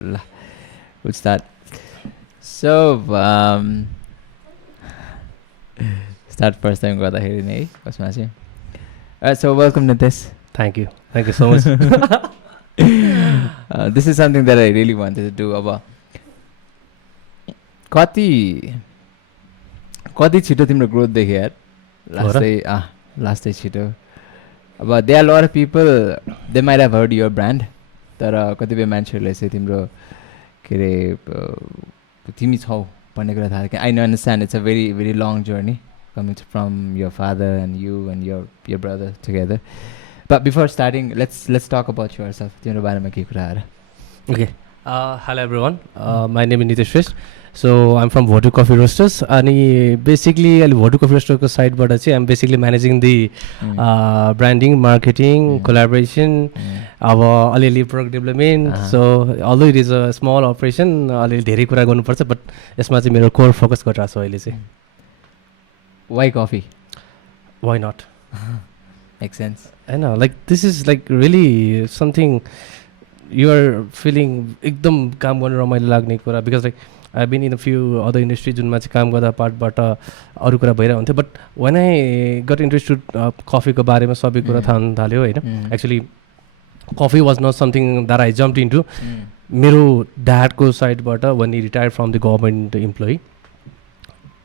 We'll start. So, start first time गर्दाखेरि नै कसमा चाहिँ. Alright, so welcome Nitesh. Thank you so much. This is something that I really wanted to do. अब कति छिटो तिम्रो growth देखे यार. लास्टै छिटो. अब there are a lot of people, they might have heard your brand. तर कतिपय मान्छेहरूले चाहिँ तिम्रो के अरे तिमी छौ भन्ने कुरा थाहा. I understand it's a very very long journey coming from your father and you and your brother together. But before starting, let's talk about yourself. तिम्रो बारेमा के कुराहरु? Okay. Hello everyone. My name is Nitesh Shrestha. So I'm from VotuCoffeeroasters. And basically, VotuCoffeeroasters side, but I'm basically managing the branding, marketing, collaboration, our product development. So although it is a small operation, धेरै कुरा गर्नुपर्छ, but यसमा चाहिँ मेरो core focus गरिरहेको छु अहिले चाहिँ. Why coffee? Why not? Makes sense. I know, like this is like really something you are feeling एकदम काम गर्न रमाइलो लाग्ने कुरा, because like I've been in a few other industries जुनमा चाहिँ काम गर्दा पार्टबाट अरू कुरा भइरहेको हुन्थ्यो. But when I got interested कफीको बारेमा सबै कुरा थाहा हुन थाल्यो होइन. Actually coffee was not something that I jumped into. मेरो ड्याडको साइडबाट when he retired from the government employee,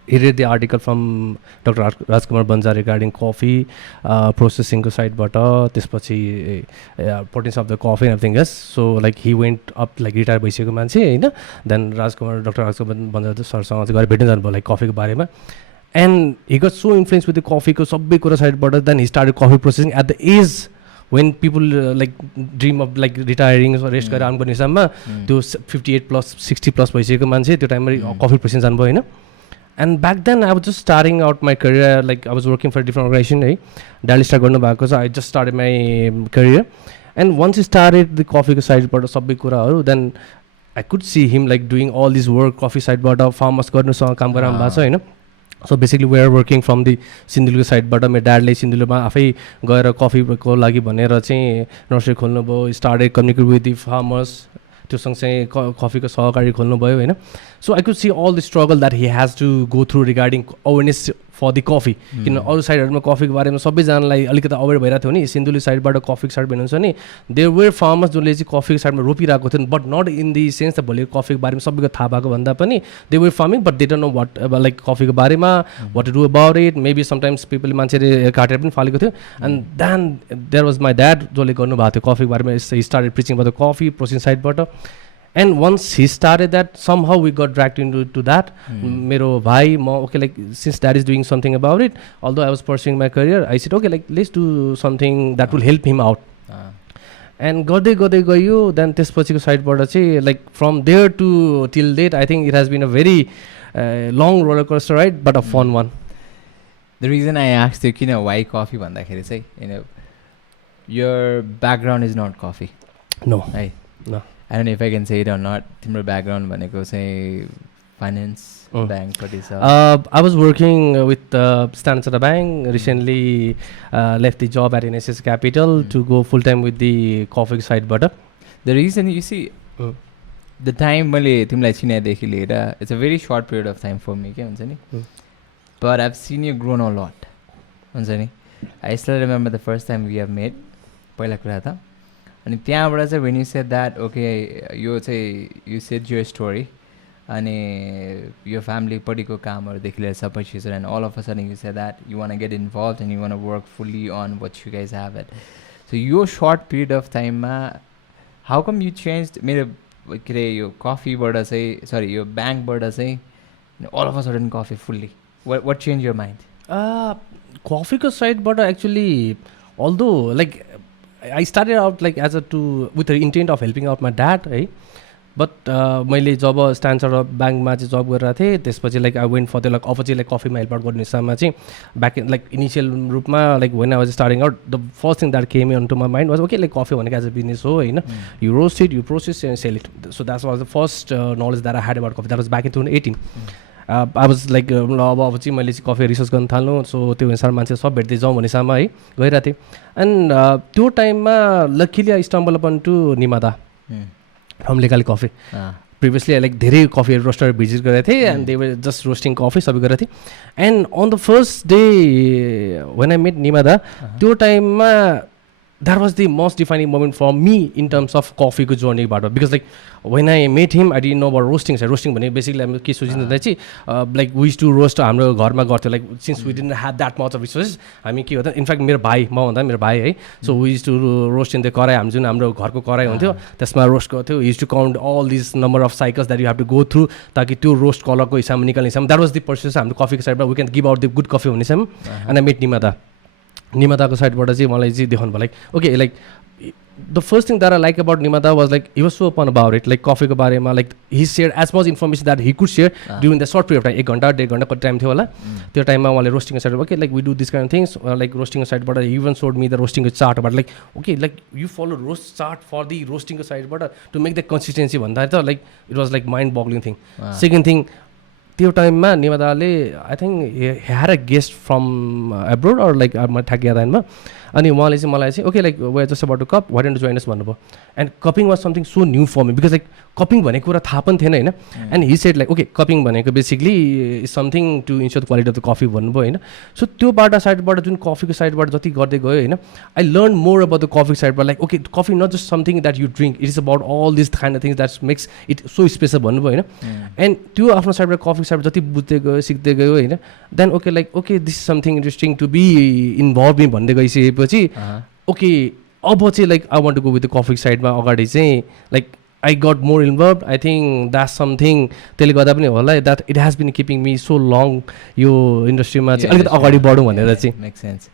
he read the article from Dr. Rajkumar Banza regarding coffee processing ko side bata, त्यसपछि importance of the coffee and everything else. So like he went up, like retire bhaiseko मान्छे हैन. Then Dr. Rajkumar Banza sir सँग गएर भेट्न जानुभयो like coffee को बारेमा. And he got so influenced with the coffee को सबै कुरा side bata. Then he started coffee processing at the age when people like dream of like retiring or rest गरेर आउनु पर्ने हिसाबमा त्यो 58 plus 60 plus भइसकेको मान्छे त्यो टाइममा coffee processing जानुभयो हैन. And back then I was just starting out my career, like I was working for a different organization. Daily start garnu bhako cha I just started my career. And once he started the coffee side bata sabai kuraharu, then I could see him like doing all this work coffee side bata farmers garnu sanga kaam garनु भएको छ हैन. So basically we are working from the Sindulko side bata. My dad ले सिन्धुलीमा आफै गएर coffee को लागि भनेर चाहिँ नर्सरी खोल्नु भयो, started communicate with the farmers. त्यो सँगसँगै कफीको सहकारी खोल्नु भयो हैन. So I could see all the struggle that he has to go through regarding awareness for the coffee. किन अरू साइडहरुमा कफीको बारेमा सबैजनालाई अलिकति अवेयर भइरहेको थियो नि. सिन्धुली साइडबाट कफीको साइड भन्नुहुन्छ नि, देयर वर फार्मर्स जसले चाहिँ कफीको साइडमा रोपिरहेको थिए, but not in the sense त भोलि कफीको बारेमा सबैको थाहा भएको भन्दा पनि they were farming but they don't know what like कफीको बारेमा what to do about it. Maybe sometimes people मान्छेले काटेर पनि फालेको थियो. And then there was my dad जसले गर्नुभएको थियो कफीको बारेमा. He started preaching about the coffee processing साइडबाट. And once he started that, somehow we got dragged into that. Mero bhai, okay, like since dad is doing something about it, although I was pursuing my career, I said, okay, like let's do something that will help him out. And गर्दै गयो. Then त्यसपछिको साइडबाट चाहिँ like from there to till date, I think it has been a very long roller coaster ride, but a fun one. The reason I asked you, किन why coffee भन्दाखेरि चाहिँ, you know, your background is not coffee. No. Right? No. I don't know if I can say it or not. Timber background भनेको चाहिँ finance bank for this. I was working with Standard Chartered Bank. Recently left the job at NSS Capital to go full time with the coffee side butter. The reason you see the time मैले तिमीलाई चिनादेखि लिएर it's a very short period of time for me के हुन्छ नि. But I've seen you grown a lot. हुन्छ नि. I still remember the first time we have met. पहिला कुरा त. अनि त्यहाँबाट चाहिँ when you said that, okay, यो चाहिँ you said your story अनि your family पढिको कामहरूदेखि लिएर सबै चिजहरू, and all of a sudden you said that you want to get involved and you want to work fully on what you guys have it. So your short period of time मा how come you changed मेरो के अरे यो कफीबाट चाहिँ sorry यो ब्याङ्कबाट चाहिँ all of a sudden coffee fully? What changed your mind? कफीको साइडबाट actually, although like I started out like with the intent of helping out my dad, right? But मैले जब स्ट्यान्डर्ड चार्टर्ड ब्याङ्कमा चाहिँ जब गरिरहेको थिएँ, त्यसपछि like I went for the like opposite like कफीमा help out गर्ने हिसाबमा चाहिँ ब्याक लाइक इनिसियल रूपमा like when I was starting out, the first thing that came in to my mind was okay like coffee भनेको as a business हो होइन, you roast it, you process and sell it. So that was the first knowledge that I had about coffee. That was back in 2018. I was like अब चाहिँ मैले चाहिँ coffee research गर्न थाल्नु. So त्यो अनुसार मान्छे सब भेट्दै जाउँ भन्ने हिसाबमा है गइरहेको थिएँ. एन्ड त्यो टाइममा luckily I stumble upon to Nimada. From Lekali coffee previously like धेरै कफी रोस्टर भिजिट गरेको थिएँ and they were just roasting coffee सबै गरेको थिएँ and on the first day when I met Nimada त्यो टाइममा that was the most defining moment for me in terms of coffee ko journey बाट because like when I met him I didn't know about roasting भने basically हामी के सोचिन्छ चाहिँ like we used to roast हाम्रो घरमा गर्थ्यो like since we didn't have that much of resources हामी के हो त इनफ्याक्ट मेरो भाइ म भन्दा मेरो भाइ है so we used to roast in the कराई हामी जुन हाम्रो घरको कराई हुन्थ्यो त्यसमा रोस्ट गर्थ्यो he used to count all these number of cycles that you have to go through ताकि त्यो रोस्ट कलरको हिसाबमा निकाल्ने हिसाबमा that was the process हाम्रो कफीको साइडबाट we can give out the good coffee भन्ने हिसाबमा and I met निमादाको साइडबाट चाहिँ मलाई चाहिँ देखाउनु भयो like okay like the first thing that I like about Nimada was like he was so open about it like कफीको बारेमा like he share as much information that he could share during the short period of time 1 घन्टा 1.5 घन्टा कति time थियो होला त्यो टाइममा उहाँले रोस्टिङको साइडबाट okay like we do this kind things like रोस्टिङको साइडबाट इभन सोड मी द रोस्टिङको चार्टबाट like okay like you follow roast chart for the रोस्टिङको साइडबाट टु मेक द कन्सिस्टेन्सी भन्दा त like it was like mind boggling thing second thing त्यो टाइममा निमादाले I think had a guest from abroad or like म ठ्याक याद आएन अनि उहाँले चाहिँ मलाई चाहिँ okay like way just about to cup what and join us भन्नुभयो and cupping was something so new for me because like cupping भनेको कुरा थाहा पनि थिएन होइन and he said like okay cupping भनेको basically is something to ensure the quality of the coffee भन्नुभयो होइन सो त्योबाट साइडबाट जुन कफीको साइडबाट जति गर्दै गयो होइन I learn more about the coffee साइडबाट like okay coffee not just something that you drink it is about all this kind of things that makes it so special भन्नुभयो होइन एन्ड त्यो आफ्नो साइडबाट कफी साइडबाट जति बुझ्दै गयो सिक्दै गयो होइन then okay like okay this is something interesting to be involve in भन्दै गइसकेपछि ओके अब चाहिँ like I want to go with the coffee साइडमा अगाडि चाहिँ like I got more involve I think that something त्यसले गर्दा पनि होला that it has been keeping me so long यो इन्डस्ट्रीमा चाहिँ अलिकति अगाडि बढौँ भनेर चाहिँ मेक सेन्स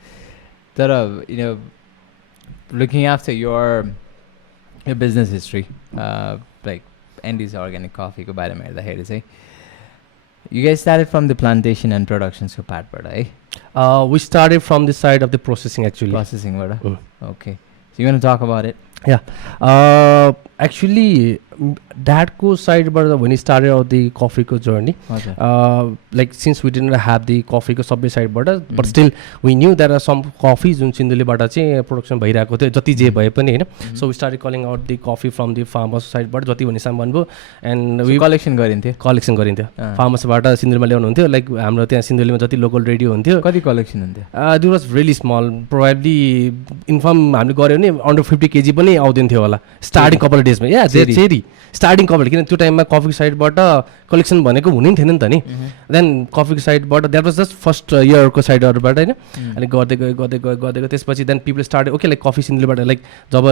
तर you know looking after your business history like Andes organic कफीको बारेमा हेर्दाखेरि चाहिँ you guys started from the plantation and productions को part है we started from the side of the processing actually okay so you want to talk about it actually dadको साइडबाट when he started out the coffee को journey like since we didn't have the coffee को सबै साइडबाट but still we knew there are some coffee जुन सिन्धुलीबाट चाहिँ production भइरहेको थियो जति जे भए पनि होइन so we started calling out the coffee from the farmers साइडबाट जति भन्ने सामान भन्नुभयो and we कलेक्सन गरिन्थ्यो फार्मर्सबाट सिन्धुलीमा ल्याउनुहुन्थ्यो लाइक हाम्रो त्यहाँ सिन्धुलीमा जति लोकल रेडियो हुन्थ्यो कति कलेक्सन हुन्थ्यो it was really small probably inform हामीले गऱ्यो भने under 50 kg पनि आउँदैन थियो होला स्टार्टिङ कपाल डेजमा या चेरी स्टार्टिङ कपाल किन त्यो टाइममा कफीको साइडबाट कलेक्सन भनेको हुनै थिएन नि त नि देन कफीको साइडबाट द्याट वाज जस्ट फर्स्ट इयरको साइडहरूबाट होइन अनि गर्दै गयो त्यसपछि then people start okay like coffee सिन्धुलीबाट लाइक जब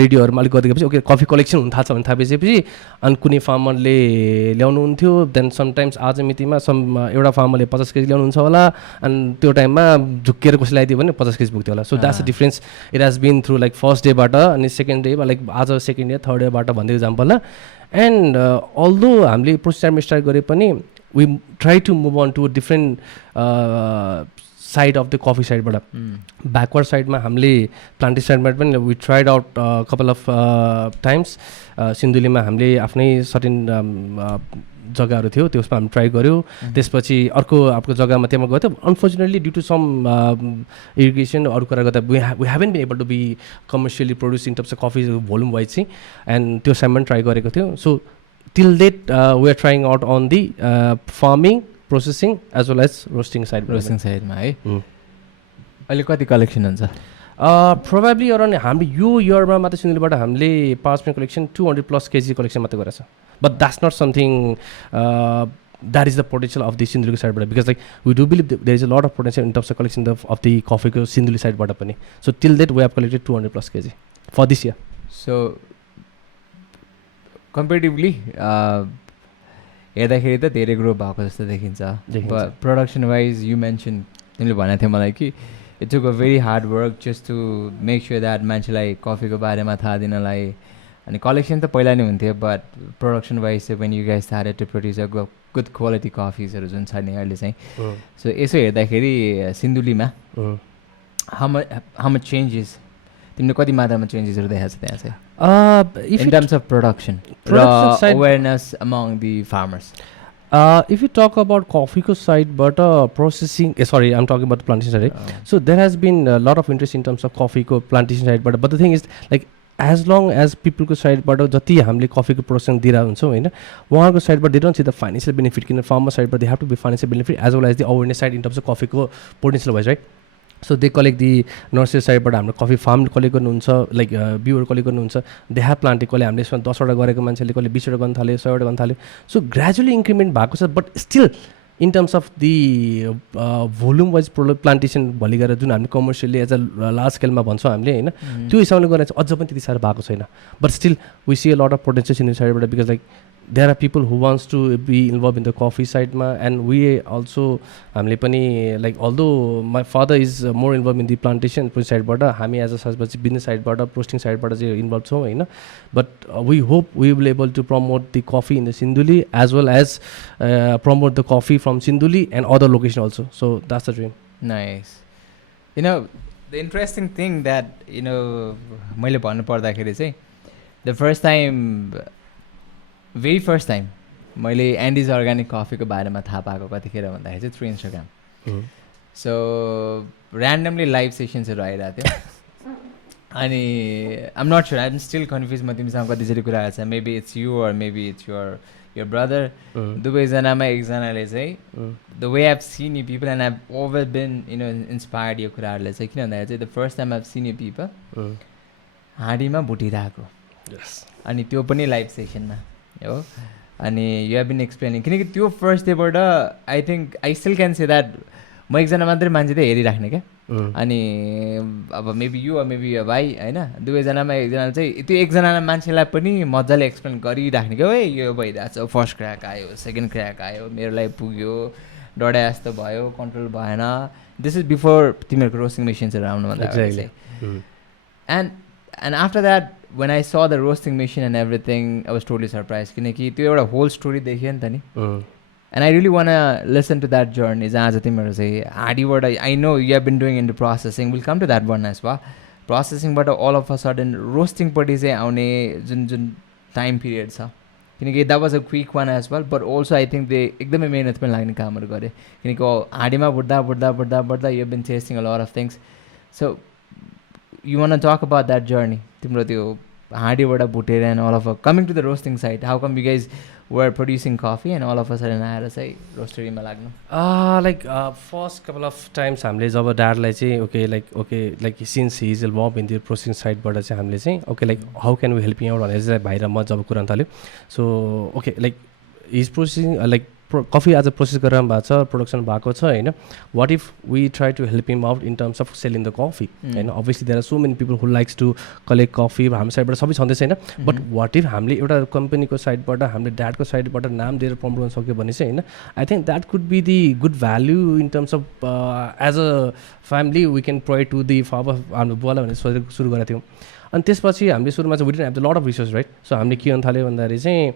रेडियोहरूमा अलिक गर्दै गएपछि ओके कफी कलेक्सन हुन थाल्छ भने थाहा पाइसकेपछि अनि कुनै फार्मरले ल्याउनुहुन्थ्यो देन समटाइम्स आज मितिमा एउटा फार्मरले 50 kg ल्याउनुहुन्छ होला अनि त्यो टाइममा झुक्किएर कसैले ल्याइदियो भने 50 kg पुग्थ्यो होला so that's the difference it has been through like first डेबाट अनि सेकेन्ड डेमा लाइक आज सेकेन्ड डे थर्ड डेबाट भन्दै इक्जाम्पल एन्ड अल्दो हामीले प्रोसेसरमा स्टार्ट गरे पनि we try to move on to different side of the coffee साइडबाट ब्याकवर्ड साइडमा हामीले प्लान्टेसन साइडबाट पनि we tried out couple of times सिन्धुलीमा हामीले आफ्नै सर्टेन जग्गाहरू थियो त्यसमा हामी ट्राई गऱ्यो त्यसपछि अर्को आफ्नो जग्गामा त्यहाँ गयो थियो unfortunately due to some irrigation अरू कुरा गर्दा we heaven been able to be commercially produce in terms of coffee volume wise चाहिँ एन्ड त्यो साइडमा ट्राई गरेको थियो so till date we are trying out on the farming processing as well as roasting साइडमा है अहिले कति collection हुन्छ प्रोबेबली अराउन्ड हामीले यो इयरमा मात्रै सिन्धुलीबाट हामीले 5 मिनट कलेक्सन 200+ kg कलेक्सन मात्रै गरेको छ but that's not something that is the potential of the सिन्धुलीको साइडबाट because like we do believe there is a lot of potential in terms of collection of the कफीको सिन्धुली साइडबाट पनि so till date we have collected 200+ kg for this year so comparatively हेर्दाखेरि त धेरै grow भएको जस्तो देखिन्छ प्रोडक्सन वाइज यु मेन्सन तिमीले भनेको थियो मलाई कि it took a very hard work just to make sure that मान्छेलाई कफीको बारेमा थाहा दिनलाई अनि कलेक्सन त पहिला नै हुन्थ्यो बट प्रोडक्सन वाइज चाहिँ when you guys started to produce a good quality कफिजहरू जुन छ नि अहिले चाहिँ सो यसो हेर्दाखेरि सिन्धुलीमा हाउ मच चेन्जेस तिमीले कति मात्रामा चेन्जेसहरू देखाएको छ त्यहाँ चाहिँ इन टर्म्स अफ प्रोडक्सन र awareness among the farmers if you talk about coffee ko side but processing sorry I'm talking about the plantation side so there has been a lot of interest in terms of coffee ko plantation side but the thing is like as long as पिपलको साइडबाट जति हामीले कफीको production दिइरहेको हुन्छौँ होइन उहाँहरूको साइडबाट they don't see the financial benefit किन फार्मर साइडबाट they have to be financial benefit as well as the awareness side in terms of कफीको potential wise right so they collect the nursery साइडबाट हाम्रो कफी फार्म कलेक्ट गर्नुहुन्छ like बिउहरू collect गर्नुहुन्छ they have planted कसले हामीले यसमा 10वटा गरेको मान्छेले कसले 20वटा गर्न थाल्यो 100वटा गर्न थाल्यो सो ग्रेजुअली इन्क्रिमेन्ट भएको छ but still in terms of the volume wise plantation भोलि गएर जुन हामीले कमर्सियली एज अ लार्ज स्केलमा भन्छौँ हामीले होइन त्यो हिसाबले गरेर चाहिँ अझ पनि त्यति साह्रो भएको छैन but still we see a lot of potential in साइडबाट because like there are people who wants to be involve in the coffee साइडमा एन्ड वी अल्सो हामीले पनि like also my father is more involve in the plantation साइडबाट हामी as a साइडपछि business साइडबाट प्रोस्टिङ साइडबाट चाहिँ involve छौँ होइन but we hope we will able to promote the coffee in the Sindhuli as well as promote the coffee from Sindhuli and other location also so that's the dream nice you know the interesting thing that you know मैले भन्नुपर्दाखेरि चाहिँ the very first time मैले Andes organic कफीको बारेमा थाहा पाएको कतिखेर भन्दाखेरि चाहिँ through Instagram so randomly live सेसन्सहरू आइरहेको थियो अनि I'm not sure I'm still confuse म तिमीसँग कतिचोटि कुरा आएको छ maybe it's you or maybe it's your brother दुवैजनामा एकजनाले चाहिँ the way I've seen you people and I've over been you know inspired यो कुराहरूले चाहिँ किन भन्दाखेरि चाहिँ the first time I've seen you people हाँडीमा भुटिरहेको अनि त्यो पनि लाइभ सेसनमा हो अनि यु हेभ बिन एक्सप्लेनिङ किनकि त्यो फर्स्ट डेबाट I think I still can say that म एकजना मात्रै मान्छे चाहिँ हेरिराख्ने क्या अनि अब मेबी यु मेबी यो भाइ होइन दुवैजनामा एकजना चाहिँ त्यो एकजना मान्छेलाई पनि मजाले एक्सप्लेन गरिराख्ने क्या है यो भइरहेको छ फर्स्ट क्र्याक आयो सेकेन्ड क्र्याक आयो मेरो लागि पुग्यो डढाए जस्तो भयो कन्ट्रोल भएन दिस इज बिफोर तिमीहरूको रोस्टिङ मेसिन्सहरू आउनुभन्दा and after that when I saw the roasting machine and everything, I was totally surprised. किनकि त्यो एउटा whole story देखियो नि त नि. And I really want to listen to that journey. जहाँ चाहिँ तिमीहरू चाहिँ हाँडीबाट I know you have been doing into processing. We'll come to that one as well. Processingबाट all of a sudden roastingपट्टि चाहिँ आउने जुन time period छ. किनकि that was a quick one as well. But also I think they एकदमै मेहनत पनि लाग्ने कामहरू गरे. किनकि हाँडीमा बुट्दा you have been tasting a lot of things. So you want to talk about that journey? तिम्रो त्यो हाँडीबाट भुटेर and all of a coming to the roasting side, how come you guys were producing coffee and all of a sudden आएर चाहिँ रोस्टरीमा लाग्नु? Like first couple of times हामीले जब ड्याडलाई चाहिँ okay like since he is involved in the processing sideबाट चाहिँ हामीले चाहिँ okay like how can we help you out भनेर चाहिँ भाइ र म जब कुरा थाल्यो so okay like he is processing like coffee आज प्रोसेस गरेर भएको छ प्रोडक्सन भएको छ होइन what if we try to help him out in terms of selling the coffee होइन obviously there are so many people who likes to collect coffee हाम्रो साइडबाट सबै छँदैछ होइन बट वाट इफ हामीले एउटा कम्पनीको साइडबाट हामीले ड्याडको साइडबाट नाम दिएर प्रमोट गर्न सक्यो भने चाहिँ होइन I think that could be the good value in terms of as a family we can provide to the father हाम्रो बुवालाई भनेर सोचेर सुरु गरेको थियौँ अनि त्यसपछि हामीले सुरुमा चाहिँ we didn't have the lot of resource right so हामीले के गर्न थाल्यो भन्दाखेरि चाहिँ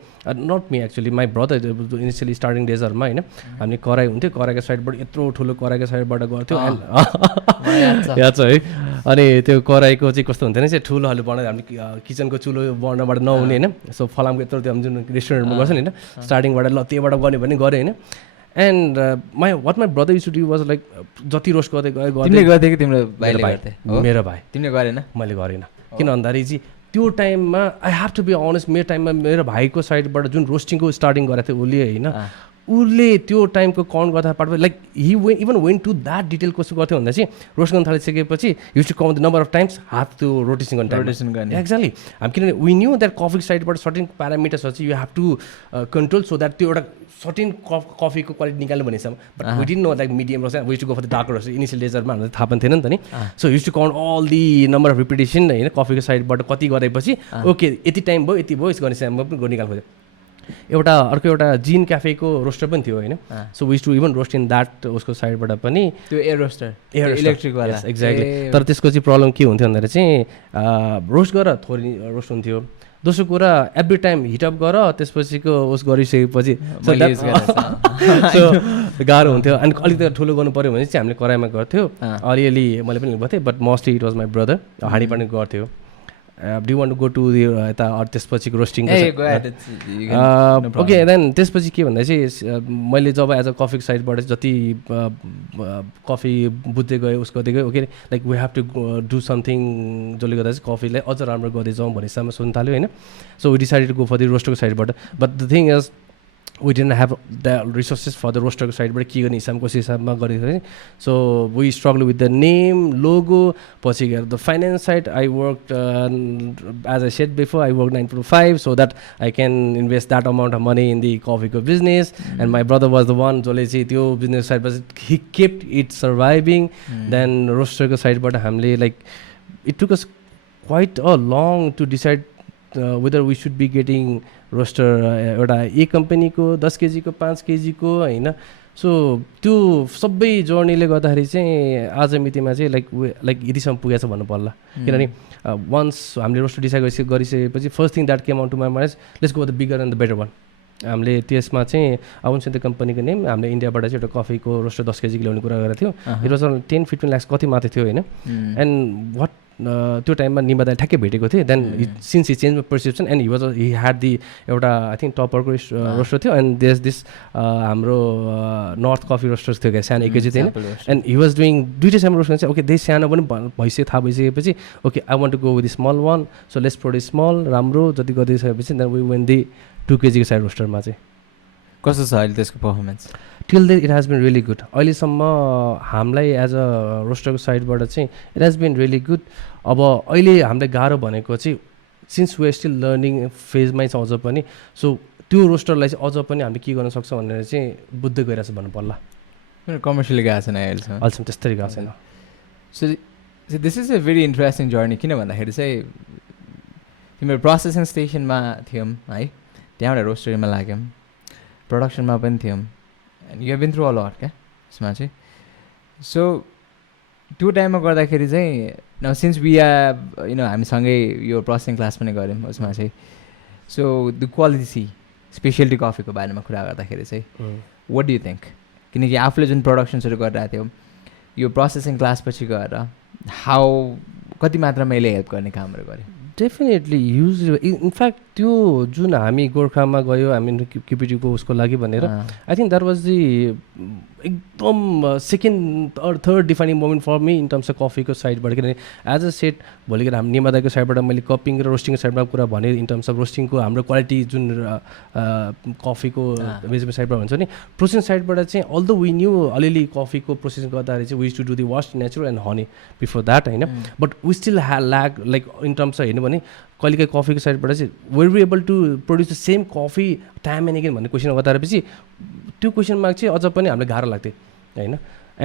not me actually my brother initially starting डेजहरूमा होइन हामीले कराई हुन्थ्यो कराईको साइडबाट यत्रो ठुलो कराईको साइडबाट गर्थ्यो एन्ड याद छ है अनि त्यो कराईको चाहिँ कस्तो हुन्थ्यो भने चाहिँ ठुलोहरूले बनाएर हामीले किचनको चुलो बनाउनबाट नहुने होइन सो फलामको यत्रो त्यो जुन रेस्टुरेन्टमा गर्छ नि होइन स्टार्टिङबाट ल त्योबाट गर्ने भने गरेँ होइन and what my brother use to do was like जति रोस्ट गर्दै गयो मेरो भाइ तिमीले गरेन मैले गरेन किन भन्दाखेरि चाहिँ त्यो टाइममा I have to be honest मेरो टाइममा मेरो भाइको साइडबाट जुन रोस्टिङको स्टार्टिङ गरेको थियो उसले होइन उसले त्यो टाइमको काउन्ट गर्दा part like he even went to that detail कस्तो गर्थ्यो भन्दा चाहिँ रोस्ट गर्न थालिसकेपछि use to count the number of times हात त्यो रोटेसन गर्ने एक्ज्याक्टली हामी किनभने वी न्यू द्याट कफी साइडबाट सर्टेन प्यारामिटर्सहरू चाहिँ you have to control so that त्यो एउटा सर्टेन कफीको क्वालिटी निकाल्नु भनेसम्म but we didn't know like medium roast we to go for the dark roast initial डेजरमा हामीलाई थाहा पनि थिएन नि त नि so use to count all the number of repetition होइन कफीको साइडबाट कति गरेपछि ओके यति टाइम भयो यति भयो यस गर्ने साइडमा पनि निकाल्नु खोज्यो अर्को एउटा जिन क्याफेको रोस्टर पनि थियो होइन so Vij to even roast in that उसको साइडबाट पनि त्यो एयर रोस्टर इलेक्ट्रिक वाला एक्ज्याक्टली तर त्यसको चाहिँ प्रब्लम के हुन्थ्यो भन्दाखेरि चाहिँ रोस्ट गरेर थोरै रोस्ट हुन्थ्यो दोस्रो कुरा एभ्री टाइम हिटअप गर त्यसपछिको उस गरिसकेपछि गाह्रो हुन्थ्यो अनि अलिकति ठुलो गर्नु पऱ्यो भने चाहिँ हामीले कराईमा गर्थ्यो अलिअलि मैले पनि गर्थेँ but mostly it was my brother हाँडी पनि गर्थ्यो do want to go to यता त्यसपछिको रोस्टिङ no ओके देन त्यसपछि के भन्दा चाहिँ मैले जब एज अ कफीको साइडबाट जति कफी बुझ्दै गएँ उसको गर्दै गएँ okay like we have to do something जसले गर्दा चाहिँ कफीलाई अझ राम्रो गर्दै जाउँ भन्ने हिसाबमा सोध्नु थाल्यो होइन so we decided to go for the रोस्टरको साइडबाट but the thing is we didn't have the resources for the roster side but के गर्ने हिसाबको हिसाबमा गरेको थिएँ so we struggled with the name logo पछि गएर the finance side I worked as I said before I worked 9 to 5 so that I can invest that amount of money in the coffee business and my brother was the one जसले चाहिँ त्यो business side but he kept it surviving then roster को side बाट हामीले like it took us quite a long to decide whether we should be getting roaster एउटा ए कम्पनीको 10 केजीको 5 केजीको होइन सो त्यो सबै जर्नीले गर्दाखेरि चाहिँ आज मितिमा चाहिँ लाइक यतिसम्म पुगेछ भन्नु पर्ला किनभने वन्स हामीले रोस्टर डिसाइड गरिसकेपछि first thing that came out to my mind let's go the bigger and the better one हामीले त्यसमा चाहिँ आउन्स द कम्पनीको नेम हामीले इन्डियाबाट चाहिँ एउटा कफीको रोस्टर 10 केजीको ल्याउने कुरा गरेको थियो इट वाज 10-15 लाख कति माथि थियो होइन एन्ड वाट त्यो टाइममा निमा दाइ ठ्याक्कै भेटेको थिएँ then since he change perception and he had the एउटा आई थिङ्क टपरको रोस्टर थियो एन्ड देस दिस हाम्रो नर्थ कफी रोस्टर्स थियो क्या सानो 1 केजी थियो एन्ड हि वाज डुइङ दुइटै सानो रोस्टर चाहिँ ओके त्यही सानो पनि भइसक्यो थाहा भइसकेपछि okay I want to go with small one so let's produce small राम्रो जति गरिसकेपछि देन वी वेन दि 2 केजीको साइड रोस्टरमा चाहिँ कस्तो छ अहिले त्यसको performance till then it has been really good अहिलेसम्म हामीलाई एज अ रोस्टरको साइडबाट चाहिँ it has been really good अब अहिले हामीलाई गाह्रो भनेको चाहिँ since we are still learning फेजमै छ अझ पनि सो त्यो रोस्टरलाई चाहिँ अझ पनि हामीले के गर्न सक्छौँ भनेर चाहिँ बुझ्दै गइरहेछ भन्नु पर्ला कमर्सियली गएको छैन अहिलेसम्म त्यस्तरी गएको छैन so this is a very interesting journey किन भन्दाखेरि चाहिँ तिम्रो प्रोसेसिङ स्टेसनमा थियौँ है त्यहाँबाट रोस्टरीमा लाग्यौँ प्रोडक्सनमा पनि थियौँ and you have been through a lot क्या यसमा चाहिँ सो त्यो टाइममा गर्दाखेरि चाहिँ नाउ सिन्स वी आर हामीसँगै यो प्रोसेसिङ क्लास पनि गऱ्यौँ उसमा चाहिँ सो द क्वालिटी स्पेसियलिटी कफीको बारेमा कुरा गर्दाखेरि चाहिँ वाट डु यु थिङ्क किनकि आफूले जुन प्रडक्सन्सहरू गरिरहेको थियौँ यो प्रोसेसिङ क्लासपछि गएर हाउ कति मात्रामा यसले हेल्प गर्ने कामहरू गऱ्यो डेफिनेटली युज इनफ्याक्ट त्यो जुन हामी गोर्खामा गयो हामी केपिटीको उसको लागि भनेर I think that was the एकदम second or third defining moment for me in terms of कफीको साइडबाट किनभने एज अ सेट भोलिको हामी निमादाको साइडबाट मैले कपिङ र रोस्टिङको साइडमा कुरा भने इन टर्म्स अफ रोस्टिङको हाम्रो क्वालिटी जुन कफीको मेजरमेन्ट साइडबाट भन्छ नि प्रोसेसिङ साइडबाट चाहिँ अल्दो वी न्यू अलिअलि कफीको प्रोसेसिङ गर्दाखेरि चाहिँ we to do the washed natural and honey before that होइन but we still lack like in terms of हेर्नु भने कहिलेकाहीँ कफीको साइडबाट चाहिँ where be able to produce the same coffee time and again भन्ने क्वेसन गर्दापछि त्यो क्वेसनमा चाहिँ अझ पनि हामीलाई गाह्रो लाग्थ्यो होइन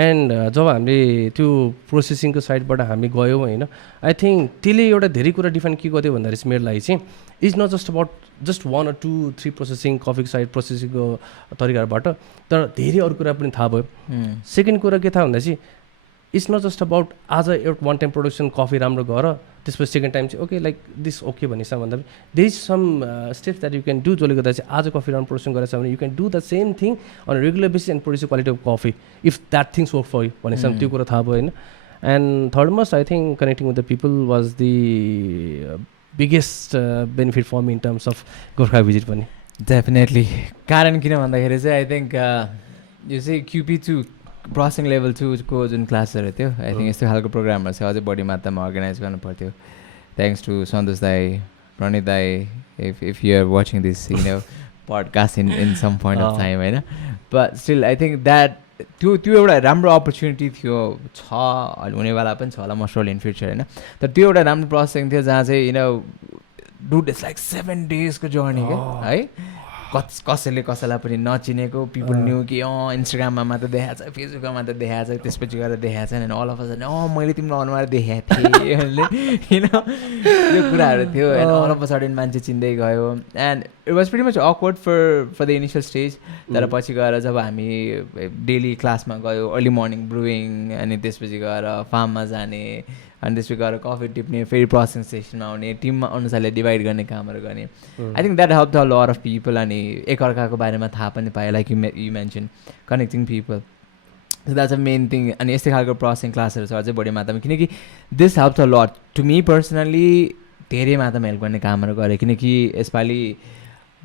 एन्ड जब हामीले त्यो प्रोसेसिङको साइडबाट हामी गयौँ होइन आई थिङ्क त्यसले एउटा धेरै कुरा डिफाइन के गर्थ्यो भन्दाखेरि चाहिँ मेरो लागि चाहिँ is not just about just 1 or 2 3 processing कफीको साइड प्रोसेसिङको तरिकाबाट तर धेरै अरू कुरा पनि थाहा भयो सेकेन्ड कुरा के थाहा भन्दा चाहिँ इट्स नट जस्ट अबाउट आज एउटा वान टाइम प्रोडक्सन कफी राम्रो गर त्यसपछि सेकेन्ड टाइम चाहिँ ओके लाइक दिस ओके भन्ने हिसाब भन्दा there is some steps that you can do जसले गर्दा चाहिँ आज कफी राम्रो प्रोडक्सन गरेछ भने you can do the same thing on regular basis and produce quality of coffee if that things work for you भन्ने हिसाब त्यो कुरा थाहा भयो होइन and third must I think connecting with the people was the biggest benefit for me in terms of Gorkha visit पनि definitely कारण किन भन्दाखेरि चाहिँ आई थिङ्क यो चाहिँ QP2 प्रोसेसिङ लेभल 2 को जुन क्लासहरू थियो आई थिङ्क यस्तो खालको प्रोग्रामहरू चाहिँ अझै बढी मात्रामा अर्गनाइज गर्नु पर्थ्यो थ्याङ्क्स टु सन्तोष दाई प्रणित दाई if you are watching this podcast in some point of time होइन but still I think that त्यो एउटा राम्रो अपर्च्युनिटी थियो हुनेवाला पनि छ होला मोस्ट इन फ्युचर होइन तर त्यो एउटा राम्रो प्रोसेसिङ थियो जहाँ चाहिँ डुड इट्स लाइक 7 डेजको जर्नी क्या है कसैले कसैलाई पनि नचिनेको पिपल न्यू कि इन्स्टाग्राममा मात्र देखाएको छ फेसबुकमा मात्र देखाएको छ त्यसपछि गएर देखाएको छैन अल अफ अ मैले तिम्रो अनुहार देखाएको थिएँ यो कुराहरू थियो and all of a sudden मान्छे चिन्दै गयो and it was pretty much awkward for the initial stage तर पछि गएर जब हामी डेली क्लासमा गयो अर्ली मर्निङ ब्रुइङ अनि त्यसपछि गएर फार्ममा जाने अनि त्यसपछि गएर कफी टिप्ने फेरि प्रोसेसिङ स्टेसनमा आउने टिममा अनुसारले डिभाइड गर्ने कामहरू गर्ने I think that help the lot of people अनि एकअर्काको बारेमा थाहा पनि पाएँ like you mention connecting people so that's a main thing अनि यस्तै खालको प्रोसेसिङ क्लासहरू छ अझै बढी मात्रामा किनकि this help the lot to me personally धेरै मात्रामा हेल्प गर्ने कामहरू गरेँ किनकि यसपालि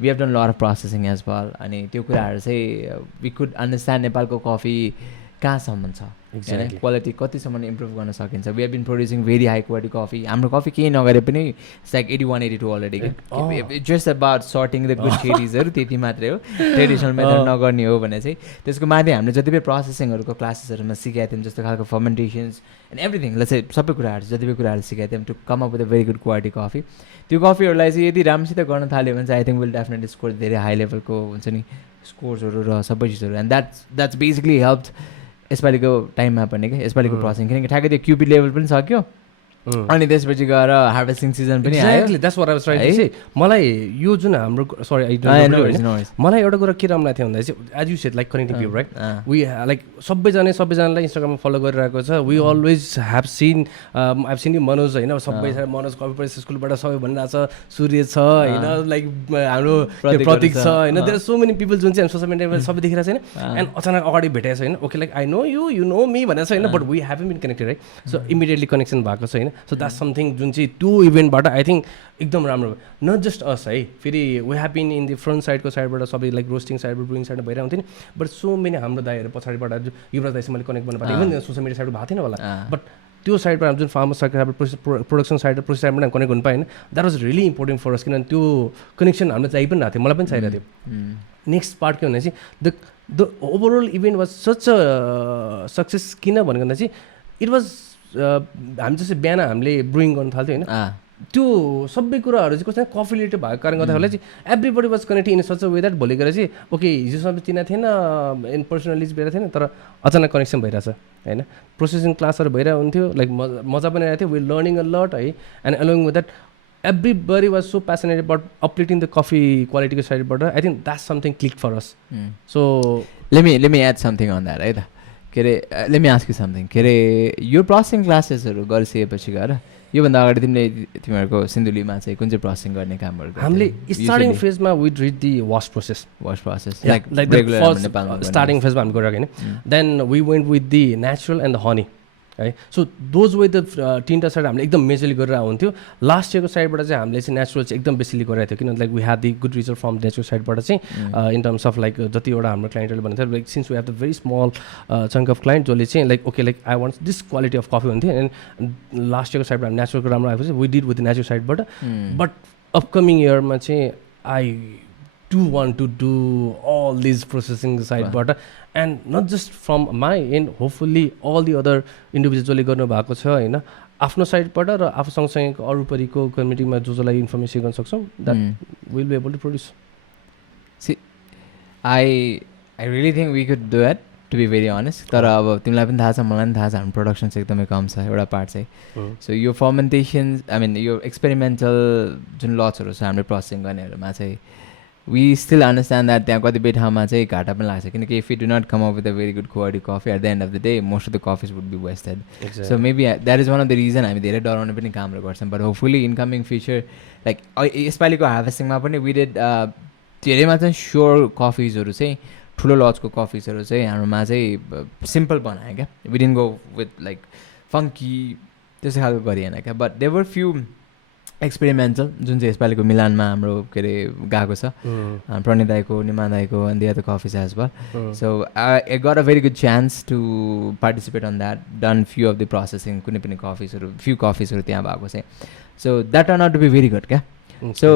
we have done lot of processing as well अनि त्यो कुराहरू चाहिँ वी कुड अन्डरस्ट्यान्ड नेपालको कफी कहाँसम्म छ होइन क्वालिटी कतिसम्म इम्प्रुभ गर्न सकिन्छ we have been producing very high quality coffee हाम्रो कफी केही नगरे पनि it's like 81-82 already just about sorting the good चेरिजहरू त्यति मात्रै हो ट्रेडिसनल मेथड नगर्ने हो भने चाहिँ त्यसको माथि हामीले जति पनि प्रोसेसिङहरूको क्लासेसहरूमा सिकाएको थियौँ जस्तो खालको फर्मेन्टेसन्स एन्ड एभ्रिथिङ चाहिँ सबै कुराहरू जति पनि कुराहरू सिकाएको थियौँ to come up with a very good quality coffee त्यो कफीहरूलाई चाहिँ यदि राम्रोसित गर्न थाल्यो भने चाहिँ I think will definitely score धेरै हाई लेभलको हुन्छ नि स्कोर्सहरू र सबै चिजहरू एन्ड द्याट्स बेसिकली हेल्प यसपालिको टाइममा पनि क्या यसपालिको प्रोसेसिङ किनकि ठ्याक्कै त्यो क्युपी लेभल पनि सक्यो अनि त्यसपछि गएर हार्भेस्टिङ सिजन पनि आयो that's what I was trying to say मलाई यो जुन हाम्रो सरी आई डोन्ट नो मलाई एउटा कुरा के राम्रो लाग्थ्यो भन्दा चाहिँ as you said like connecting people right we like सबैजनालाई इन्स्टाग्राममा फलो गरिरहेको छ we always have seen I seen you Manoj होइन सबै मनोज कफी प्रेस स्कुलबाट सबै भनिरहेको छ सूर्य छ होइन लाइक हाम्रो प्रतीक छ होइन there are so many people जुन चाहिँ सोसियल मिडियामा सबै देखिरहेको छैन एन्ड अचानक अगाडि भेटेको छ होइन okay like I know you know me भनेको छ होइन but we heaven been connected right so immediately connection भएको छ होइन सो द्याट्स समथिङ जुन चाहिँ त्यो इभेन्टबाट आई थिङ्क एकदम राम्रो नट जस्ट अस है फेरि we have been in the front साइडको साइडबाट सबै लाइक रोस्टिङ साइडबाट ब्रुइङ साइडबाट भइरहेको हुन्थ्यो नि बट सो मेनी हाम्रो दाइहरू पछाडिबाट युवराज दाइसँग मैले कनेक्ट गर्नु पाएँ इभन सोसियल मिडिया साइडबाट भएको थिएन होला बट त्यो साइडबाट जुन फार्मर साइडबाट प्रोडक्सन साइड प्रोसेस साइडबाट कनेक्ट गर्नु पाएन that was really important for us किनभने त्यो कनेक्सन हामीलाई चाहिँ पनि रहेको थियो मलाई पनि चाहिरहेको थियो नेक्स्ट पार्ट के भन्दा चाहिँ the overall event was such a success किन भन्दा चाहिँ इट वाज हामी जस्तै बिहान हामीले ब्रुइङ गर्न थाल्थ्यो होइन त्यो सबै कुराहरू चाहिँ कस्तो कफी रिलेटेड भएको कारणले गर्दाखेरि चाहिँ everybody was connected in such a way that भोलि गएर चाहिँ ओके हिजोसम्म चिना थिएन इन पर्सनली भइरहेको थिएन तर अचानक कनेक्सन भइरहेछ होइन प्रोसेसिङ क्लासहरू भइरहेको हुन्थ्यो लाइक मजा पनि आएको थियो वी लर्निङ अ लट है and along with that everybody was so passionate about uplifting the coffee quality side but I think that's something clicked for us so let me add something on that right let me ask you something your processing classes haru गरिसकेपछि गएर योभन्दा अगाडि तिमीहरूको सिन्धुलीमा चाहिँ कुन चाहिँ processing गर्ने कामहरू हामीले स्टार्टिङ फेजमा we did the wash process like regular starting फेजमा हामी गरिरहेको होइन then we went with the natural and the honey है सो दोज वे द तिनवटा साइड हामीले एकदम मेजरली गरिरहेको हुन्थ्यो लास्ट इयरको साइडबाट चाहिँ हामीले चाहिँ नेचुरल चाहिँ एकदम बेसीली गरिरहेको थियो किनभने like we had the good result from natural साइडबाट चाहिँ इन टर्म्स अफ लाइक जतिवटा हाम्रो क्लाइन्टहरूले भनेको थियो like since we have the very small chunk of client जसले चाहिँ like okay like I want this quality of coffee हुन्थ्यो एन्ड लास्ट इयरको साइडबाट हामी नेचुरलको राम्रो आएपछि वी डिड विथ नेचुरल साइडबाट बट अपकमिङ इयरमा चाहिँ I do want to do all these processing sideबाट and not just from my end hopefully all the other individuals जसले गर्नु भएको छ होइन आफ्नो साइडबाट र आफू सँगसँगै अरू परिको कम्युनिटीमा जसलाई इन्फर्मेसन गर्न सक्छौँ that will be able to produce see I really think we could do it to be very honest तर अब तिमीलाई पनि थाहा छ मलाई पनि थाहा छ हाम्रो प्रोडक्सन चाहिँ एकदमै कम छ एउटा पार्ट चाहिँ सो यो फर्मेन्टेसन आई मिन यो एक्सपेरिमेन्टल जुन लट्सहरू छ हाम्रो प्रोसेसिङ गर्नेहरूमा चाहिँ we still understand that त्यहाँ कतिपय ठाउँमा चाहिँ घाटा पनि लाग्छ किनकि if you do not come up with a very good quality coffee at the end of the day most of the coffees would be wasted so maybe that is one of the reason हामी धेरै डराउने पनि कामहरू गर्छौँ but hopefully in coming future like यसपालिको हार्भेस्टिङमा पनि we did धेरैमा चाहिँ sure कफिजहरू चाहिँ ठुलो लजको कफिजहरू चाहिँ हाम्रोमा चाहिँ सिम्पल बनायो क्या we didn't go with like funky त्यस्तो खालको गरिएन क्या but there were few experimental जुन चाहिँ यसपालिको मिलानमा हाम्रो के अरे गएको छ प्रणित दाइको निमा दाइको and the other coffees as well so I got a very good chance to participate on that done few of the processing कुनै पनि कफिजहरू फ्यु कफिजहरू त्यहाँ भएको चाहिँ so that turn out to be very good क्या सो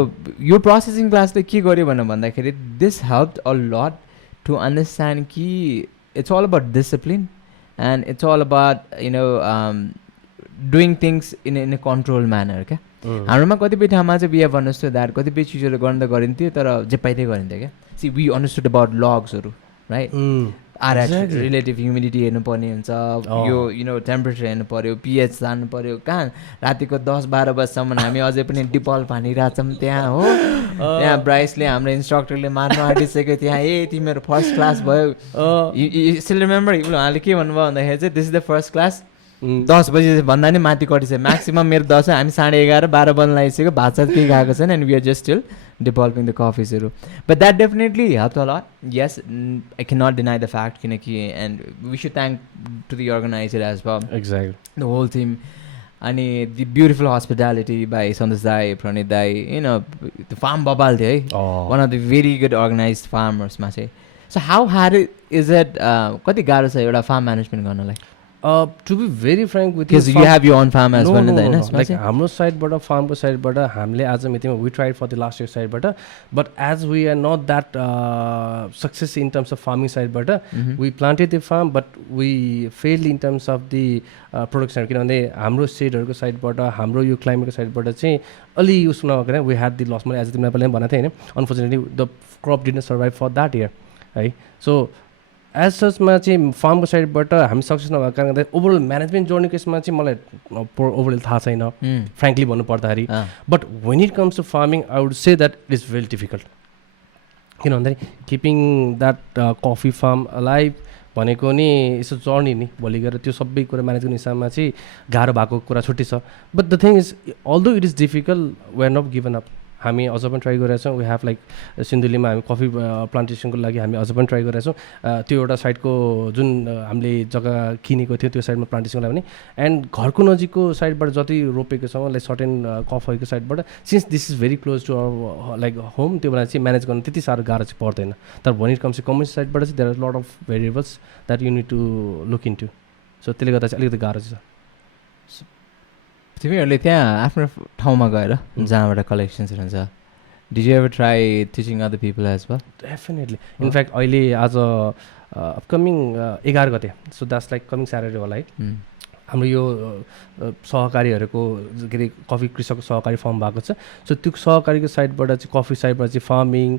यो प्रोसेसिङ क्लासले के गर्यो भन्दाखेरि this help a lot to understand कि it's all about discipline and it's all about you know doing things in a control manner क्या हाम्रोमा कतिपय ठाउँमा चाहिँ वी हेभ अन्डरस्टुड द्याट कतिपय चिजहरू गर्न त गरिन्थ्यो तर जे पाइदै गरिन्थ्यो क्या सी वी अन्डरस्टुड अबाउट लग्सहरू राइट आर रिलेटिभ ह्युमिडिटी हेर्नु पर्ने हुन्छ यो यु नो टेम्परेचर हेर्नु पऱ्यो पिएच जानु पऱ्यो कहाँ रातिको 10-12 बजीसम्म हामी अझै पनि डिपल फानिरहेछौँ त्यहाँ हो त्यहाँ ब्राइसले हाम्रो इन्स्ट्रक्टरले मार्नु आँटिसक्यो त्यहाँ तिमीहरू फर्स्ट क्लास भयो स्टिल रिमेम्बर उहाँले के भन्नुभयो भन्दाखेरि चाहिँ this is the first class 10 बजी भन्दा नि माथि कटिसक्यो म्याक्सिमम् मेरो 10 हामी 11:30-12 बज्न लागिसक्यो भात साथ केही गएको छैन and we are just still developing the कफिजहरू but that definitely help a lot yes I can not deny the fact किनकि and we should thank to the organiser as well exactly the whole team अनि the beautiful hospitality by Santosh दाई प्रणित दाई त्यो farm बबाल थियो है one of the very good organise फार्मर्समा चाहिँ so how hard is it कति गाह्रो छ एउटा फार्म म्यानेजमेन्ट गर्नलाई to be very frank with because you have you on farm as well हैन लाइक हाम्रो साइडबाट फार्मको साइडबाट हामीले आज मितिमा we tried for the last year साइडबाट but as we are not that success in terms of farming साइडबाट we planted the farm but we failed in terms of the production किनभने हाम्रो सेडहरूको साइडबाट हाम्रो यो क्लाइमेटको साइडबाट चाहिँ अलि युज नभएर वी ह्याड दि लस मैले एज तिमीलाई पहिला भनेको थिएँ होइन unfortunately the crop did not survive for that year है सो एज सचमा चाहिँ फार्मको साइडबाट हामी सक्सेस नभएको कारणले गर्दा ओभरअल म्यानेजमेन्ट जर्नीको यसमा चाहिँ मलाई ओभरअल थाहा छैन फ्रेङ्कली भन्नु पर्दाखेरि but when it comes to farming I would say that it is very difficult किन भन्दाखेरि keeping that coffee farm alive भनेको नि यसो जर्नी नि भोलि गएर त्यो सबै कुरा म्यानेज गर्ने हिसाबमा चाहिँ गाह्रो भएको कुरा छुट्टै छ but the thing is although it is difficult we are not given up हामी अझ पनि ट्राई गरिरहेको छौँ वी हेभ लाइक सिन्धुलीमा हामी कफी प्लान्टेसनको लागि हामी अझ पनि ट्राई गरिरहेको छौँ त्यो एउटा साइडको जुन हामीले जग्गा किनेको थियो त्यो साइडमा प्लान्टेसनको लागि पनि एन्ड घरको नजिकको साइडबाट जति रोपेको छौँ लाइक सर्टेन कफीको साइडबाट since this is very close to our like home त्यो बेला चाहिँ म्यानेज गर्न त्यति साह्रो गाह्रो चाहिँ पर्दैन तर भोलि कम्स कम्युनिटी साइडबाट चाहिँ there are lot of variables that you need to look into so त्यसले गर्दा चाहिँ अलिकति गाह्रो छ तिमीहरूले त्यहाँ आफ्नो ठाउँमा गएर जहाँबाट कलेक्सन्सहरू हुन्छ did you ever try teaching other people as well definitely in fact अहिले आज अपकमिङ 11 गते so that's like coming Saturday होला है हाम्रो यो सहकारीहरूको के अरे कफी कृषक सहकारी फर्म भएको छ सो त्यो सहकारीको साइडबाट चाहिँ कफी साइडबाट चाहिँ फार्मिङ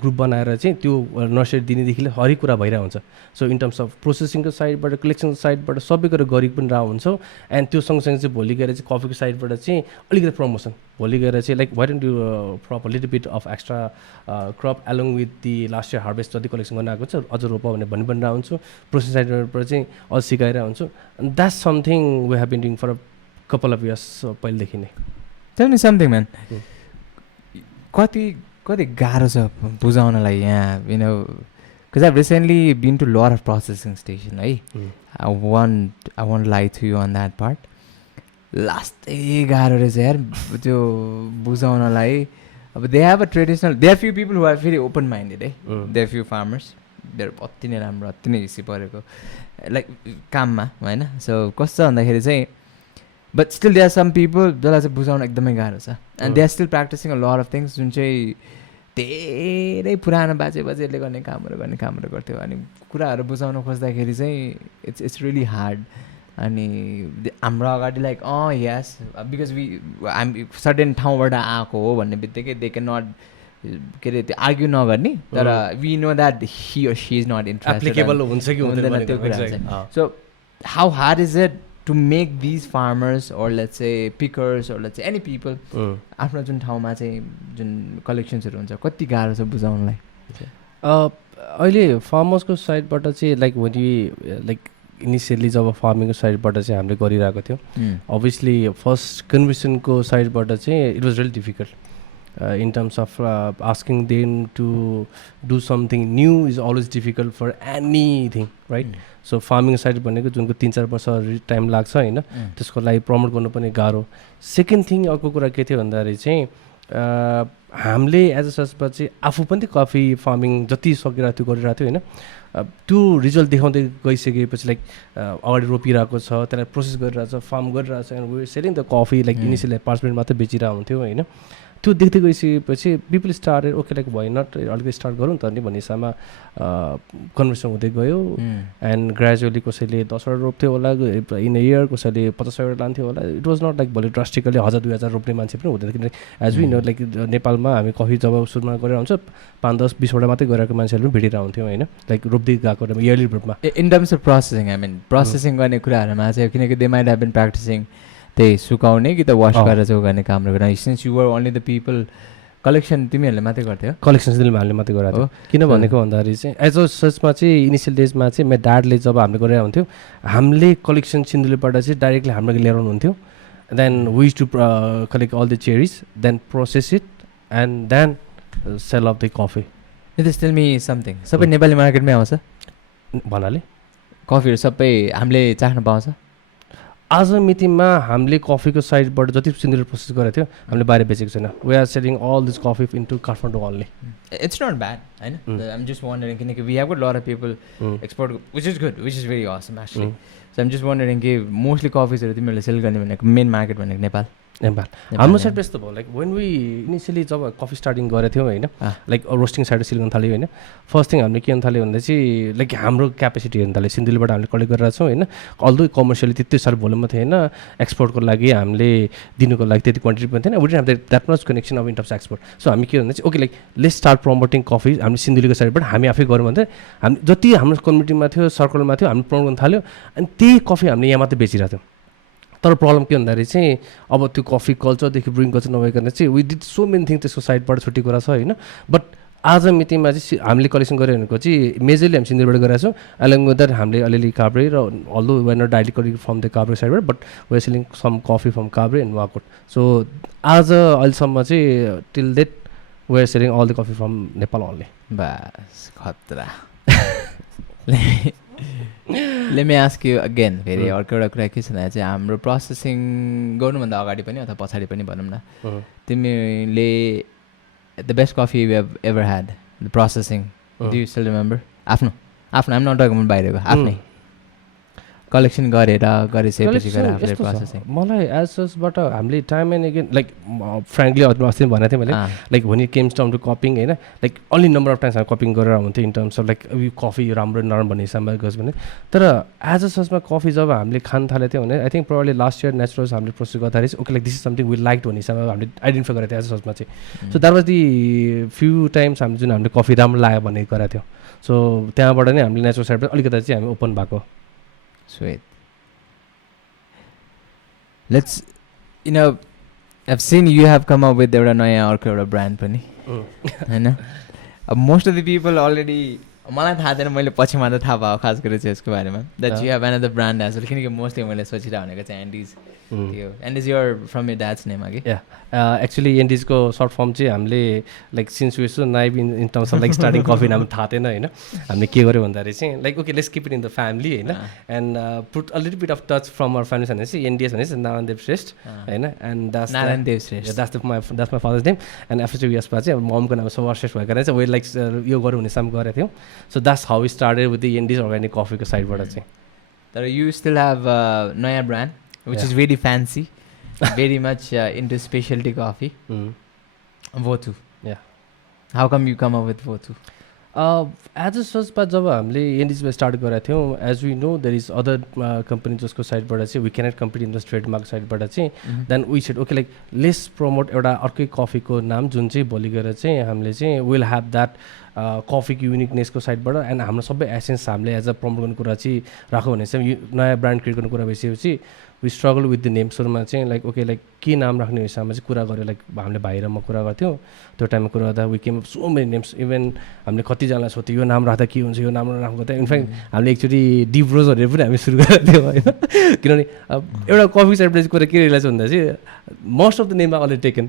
ग्रुप बनाएर चाहिँ त्यो नर्सरी दिनेदेखि हरेक कुरा भइरहेको हुन्छ सो इन टर्म्स अफ प्रोसेसिङको साइडबाट कलेक्सनको साइडबाट सबै कुरा गरि पनि रहेको हुन्छौँ एन्ड त्यो सँगसँगै चाहिँ भोलि गएर चाहिँ कफीको साइडबाट चाहिँ अलिकति प्रमोसन भोलि गएर चाहिँ like why don't you crop little bit of extra crop along with the last year harvest जति कलेक्सन गर्न आएको छ अझ रोप भनेर भनिरहेको हुन्छु प्रोसेस साइडबाट चाहिँ अझ सिकाइरहेको हुन्छु that's something we have been doing for a couple of years पहिलेदेखि नै टेल मी समथिङ म्यान कति गाह्रो छ बुझाउनलाई यहाँ you know because I recently been to lot of processing station है I want lie to you on that part लास्टै गाह्रो रहेछ यार त्यो बुझाउनलाई अब they have a traditional they are few people who are फेरि ओपन माइन्डेड है they are few farmers there अति नै राम्रो अति नै हिस्सी परेको लाइक काममा होइन सो कस्तो छ भन्दाखेरि चाहिँ but still they are some people जसलाई चाहिँ बुझाउन एकदमै गाह्रो छ and they are still practicing a lot of things जुन चाहिँ धेरै पुरानो बाजेहरूले गर्ने कामहरू गर्थ्यो अनि कुराहरू बुझाउन खोज्दाखेरि चाहिँ इट्स रियली हार्ड अनि हाम्रो अगाडि लाइक यस बिकज हामी सर्टेन ठाउँबाट आएको हो भन्ने बित्तिकै दे क्यान नट के अरे त्यो आर्ग्यु नगर्ने तर we know that he or she is not applicable हुन्छ कि हुँदैन त्यो कुरा चाहिँ so how hard is it to make these farmers or let's say pickers or let's say any people आफ्नो जुन ठाउँमा चाहिँ जुन कलेक्सन्सहरू हुन्छ कति गाह्रो छ बुझाउनलाई अहिले फार्मर्सको साइडबाट चाहिँ लाइक लाइक इनिसियली जब फार्मिङको साइडबाट चाहिँ हामीले गरिरहेको थियौँ अभियसली फर्स्ट कन्भर्सेसनको साइडबाट चाहिँ it was really difficult in terms of asking them to do something new is always difficult for anything right so farming side भनेको जुनको 3-4 वर्ष टाइम लाग्छ होइन त्यसको लागि प्रमोट गर्नु पनि गाह्रो सेकेन्ड थिङ अर्को कुरा के थियो भन्दाखेरि चाहिँ हामीले एज अ सचमा चाहिँ आफू पनि कफी फार्मिङ जति सकिरहेको थियो गरिरहेको थियो होइन त्यो रिजल्ट देखाउँदै गइसकेपछि लाइक अगाडि रोपिरहेको छ त्यसलाई प्रोसेस गरिरहेको छ फार्म गरिरहेको छ and we selling the coffee like initially parchment मात्रै बेचिरहेको हुन्थ्यो होइन त्यो देख्दै गइसकेपछि people started okay like why not अलिकति स्टार्ट गरौँ त नि भन्ने हिसाबमा कन्भर्सेसन हुँदै गयो एन्ड ग्रेजुअली कसैले 10वटा रोप्थ्यो होला इन अ इयर कसैले 50-100 लान्थ्यो होला इट वाज नट लाइक भोलि ड्रास्टिकली 1000-2000 रोप्ने मान्छे पनि हुँदैन किनकि एज वी नो लाइक नेपालमा हामी कफी जब सुरुमा गरेर हुन्छ 5-10-20वटा मात्रै गएको मान्छेहरू पनि भेटिरहेको हुन्थ्यो होइन लाइक रोप्दै गएको इयरली रूपमा in terms of processing I mean processing गर्ने कुराहरूमा चाहिँ किनकि they might have been practicing त्यही सुकाउने कि त वास गरेर चाहिँ गर्ने कामहरू गर्ने since you were only the people collection तिमीहरूले मात्रै गर्थ्यो कलेक्सन हामीले मात्रै गरेको थियो किन भनेको भन्दाखेरि चाहिँ एज अ सचमा चाहिँ इनिसियल डेजमा चाहिँ मेरो ड्याडले जब हामीले गरेर हुन्थ्यो हामीले कलेक्सन सिन्धुलीबाट चाहिँ डाइरेक्टली हाम्रो लिएर आउनुहुन्थ्यो then we to collect all the cherries then process it and then sell off the coffee Nitesh tell me something सबै नेपाली मार्केटमै आउँछ भन्नाले कफीहरू सबै हामीले चाख्न पाउँछ आज मितिमा हामीले कफीको साइडबाट जति सिन्धुली प्रोसेस गरेको थियो हामीले बाहिर बेचेको छैन. We are selling all this coffee into Kathmandu only. It's not bad, I know. I'm just wondering, we have got a lot of people export, which is good, which is very awesome actually. So I'm just wondering, mostly coffees are the sell main market in Nepal. Nepal हाम्रो side त्यस्तो भयो. Like when we initially जब coffee starting गरेको थियौँ होइन, like roasting side सिल गर्न थाल्यो होइन, फर्स्ट थिङ हामीले के गर्न थाल्यो भन्दा चाहिँ लाइक हाम्रो क्यापेसिटी हेर्न थाल्यो. सिन्धुलीबाट हामीले कलेक्ट गरेर छौँ होइन, अल्दो कमर्सियली त्यति साह्रो भोल्युममा थिएन. एक्सपोर्टको लागि हामीले दिनुको लागि त्यति क्वान्टिटी पनि थिएन. We didn't have that much connection of in terms export. So हामी के भन्दा चाहिँ okay like let's start promoting coffee. हामी सिन्धुलीको साइडबाट हामी आफै गरौँ भन्दा हामी जति हाम्रो कम्युनिटीमा थियो सर्कलमा थियो हामीले प्रमोट गर्न थाल्यो. अनि त्यही कफी हामीले यहाँ मात्रै बेचिरहेको थियौँ. तर प्रब्लम के भन्दाखेरि चाहिँ अब त्यो कफी कल्चरदेखि ब्रुइङ कल्चर नभइकन चाहिँ we did so many thing त्यसको साइडबाट छुट्टी कुरा छ होइन. बट आज मितिङमा चाहिँ हामीले कलेक्सन गऱ्यो भनेको चाहिँ मेजरली हामी सिन्धुलीबाट गरेको छौँ. एलङ विथ द्याट हामीले अलिअलि काभ्रे र also when not directly from the Kavre साइडबाट but we are selling some coffee from Kavre and Wakot. So आज अहिलेसम्म चाहिँ till date we are selling all the coffee from Nepal only. बस खतरा. Let me ask you again, फेरि अर्को एउटा कुरा के छ भने चाहिँ हाम्रो प्रोसेसिङ गर्नुभन्दा अगाडि पनि अथवा पछाडि पनि भनौँ न, तिमीले the best coffee you have ever had, the processing, do you still remember? आफ्नो आइम नट टकिङ बाहिरको, आफ्नै कलेक्सन गरिसकेपछि गरेर आफूले प्रोसेसिङ. मलाई एज सचबाट हामीले time and again like frankly अस्ति भनेको थिएँ मैले, like when it comes down to cupping होइन, like only number of times हामी कपिङ गरेर हुन्थ्यो in terms of like coffee राम्रो नराम्रो भन्ने हिसाबमा गयोस् भने. तर एज अ सचमा कफी जब हामीले खान थालेको थियौँ भने I think probably last year naturals हामीले प्रोसेस गर्दाखेरि okay like this is something we like भन्ने हिसाबमा हामीले आइडेन्टिफाई गरेको थियो एज अ सचमा चाहिँ. So that was the few times हामीले जुन हामीले कफी राम्रो लाग्यो भन्ने गरेको थियौँ. सो त्यहाँबाट नै हामीले नेचुरल साइडबाट अलिकति चाहिँ हामी ओपन भएको. Sweet. Let's, I've seen you have come up with एउटा नयाँ अर्को एउटा ब्रान्ड पनि होइन. अब most of the people already मलाई थाहा थिएन, मैले पछि मात्र थाहा भयो खास गरेर चाहिँ यसको बारेमा that you have another brand as well. किनकि मोस्टली मैले सोचिरहेको भनेको चाहिँ एन्डिज थियो. Andes you're from your dad's name कि? एक्चुली एन्डिजको सर्ट फर्म चाहिँ हामीले like since we so naive in terms of like starting coffee नाम थाहा थिएन होइन. हामीले के गर्यो भन्दाखेरि चाहिँ like okay let's keep it in the family होइन, and put a little bit of touch from our family भनेपछि एनडिएस भनेपछि नारायण श्रेष्ठ होइन. And that's my father's name. And after 2 इयर्समा चाहिँ ममको नाम सवार श्रेष्ठ भएको चाहिँ वे लाइक यो गरौँ भन्ने साम गरेको थियौँ. So that's how we started with the Andes organic कफीको साइडबाट चाहिँ. तर यु स्टिल हेभ नयाँ brand which is very fancy, very much into specialty coffee. Votu. Yeah. How come you come up with Votu? As a सचमा जब हामीले एन्डिजमा start गरेको थियौँ, as we know there is other company जसको साइडबाट चाहिँ we cannot compete in the trademark साइडबाट चाहिँ then we said okay like let's promote एउटा अर्कै कफीको नाम जुन चाहिँ भोलि गएर चाहिँ हामीले चाहिँ विल ह्याभ द्याट कफीको युनिकनेसको साइडबाट एन्ड हाम्रो सबै एसेन्स हामीले एज अ प्रमोट गर्ने कुरा चाहिँ राख्यो भने चाहिँ नयाँ ब्रान्ड क्रिएट गर्ने कुरा भइसकेपछि we struggle with the name. सुरुमा चाहिँ लाइक ओके लाइक के नाम राख्ने हिसाबमा चाहिँ कुरा गऱ्यो. लाइक हामीले बाहिरमा कुरा गर्थ्यौँ त्यो टाइममा कुरा गर्दा we came so many names. Even हामीले कतिजनालाई सोध्थ्यो यो नाम राख्दा के हुन्छ, यो नाम राख्नु गर्दा इनफ्याक्ट हामीले एकचोटि डिप रोजहरू पनि हामी सुरु गरेको थियौँ होइन. किनभने एउटा कफी साइडबाट चाहिँ कुरा के रहेछ भन्दा चाहिँ most of the name are already taken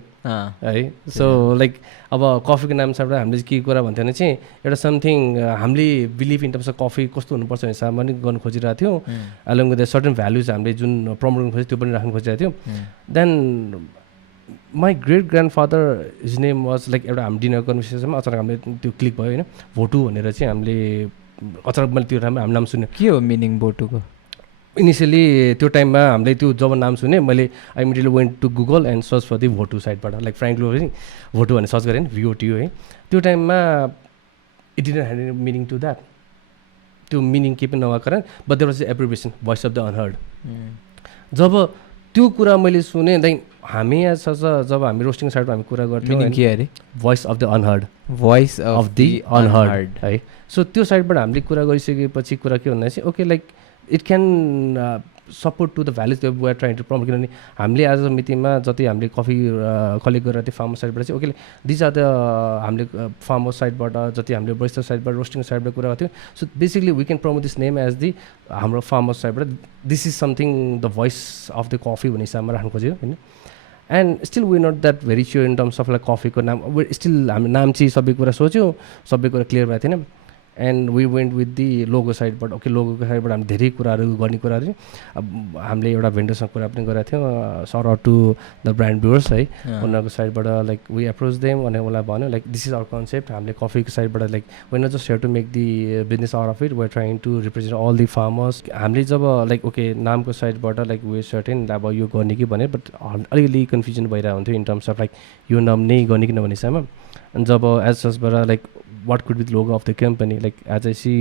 है. सो लाइक अब कफीको नाम साइडबाट हामीले के कुरा भन्थ्यो भने चाहिँ एउटा समथिङ हामीले believe in terms of coffee कस्तो हुनुपर्छ भन्ने हिसाबमा पनि गर्नु खोजिरहेको थियौँ. Along with the certain values हामीले जुन प्रमोट गर्नु खोज्यो त्यो पनि राख्नु खोजिरहेको थियौँ. Then my great grandfather his name was like एउटा हामी डिनर कन्भर्सेसनमा अचानक हामीले त्यो क्लिक भयो होइन. भोटु भनेर चाहिँ हामीले अचानक मैले त्यो राम्रो हाम्रो नाम सुन्यो. के हो मिनिङ भोटुको? इनिसियली त्यो टाइममा हामीले त्यो जब नाम सुने मैले I immediately went to Google and search for the Votu साइडबाट लाइक फ्रेङ्कली भोटु भनेर सर्च गरेँ VOTU है. त्यो टाइममा it didn't have any meaning to that. त्यो मिनिङ केही पनि नभएको कारण but there was abbreviation voice of the unheard. जब त्यो कुरा मैले सुने त्यहाँदेखि हामी जब हामी रोस्टिङ साइडमा हामी कुरा गर्थ्यौँ के अरे voice of the unheard, voice of the unheard है. सो त्यो साइडबाट हामीले कुरा गरिसकेपछि कुरा के भन्दा चाहिँ okay like it can support to the values we are trying to promote. किनभने हामीले आज मितिङमा जति हामीले कफी कलेक्ट गरेर त्यो फार्मर साइडबाट चाहिँ ओके दिज आर द हामीले फार्मर साइडबाट जति हामीले बरिस्टा साइडबाट रोस्टिङ साइडबाट कुरा गर्थ्यौँ. So basically we can promote this name as the हाम्रो फार्मर साइडबाट this is something the voice of the coffee भन्ने हिसाबमा राख्नु खोज्यो होइन. And still we not that very sure in terms of like कफीको नाम. स्टिल हामी नाम चाहिँ सबै कुरा सोच्यौँ, सबै कुरा क्लियर भएको थिएन. And we went with the logo साइडबाट ओके लोगोको साइडबाट हामी धेरै कुराहरू गर्ने कुराहरू अब हामीले एउटा भेन्डरसँग कुरा पनि गरेको थियौँ सर टु द ब्रान्ड ब्युर्स है उनीहरूको साइडबाट लाइक वी एप्रोच देम अनि उसलाई भन्यो like this is our concept हामीले कफीको साइडबाट like we not just here to make the business out of it we are trying to represent all the farmers हामीले जब लाइक ओके नामको साइडबाट लाइक वे सर्टेन अब यो गर्ने कि भने बट अलिकति कन्फ्युजन भइरहेको हुन्थ्यो इन टर्म्स अफ लाइक यो नाम नै गर्ने कि नभने हिसाबमा अनि जब एज सचबाट like what could be the logo of the company like as I see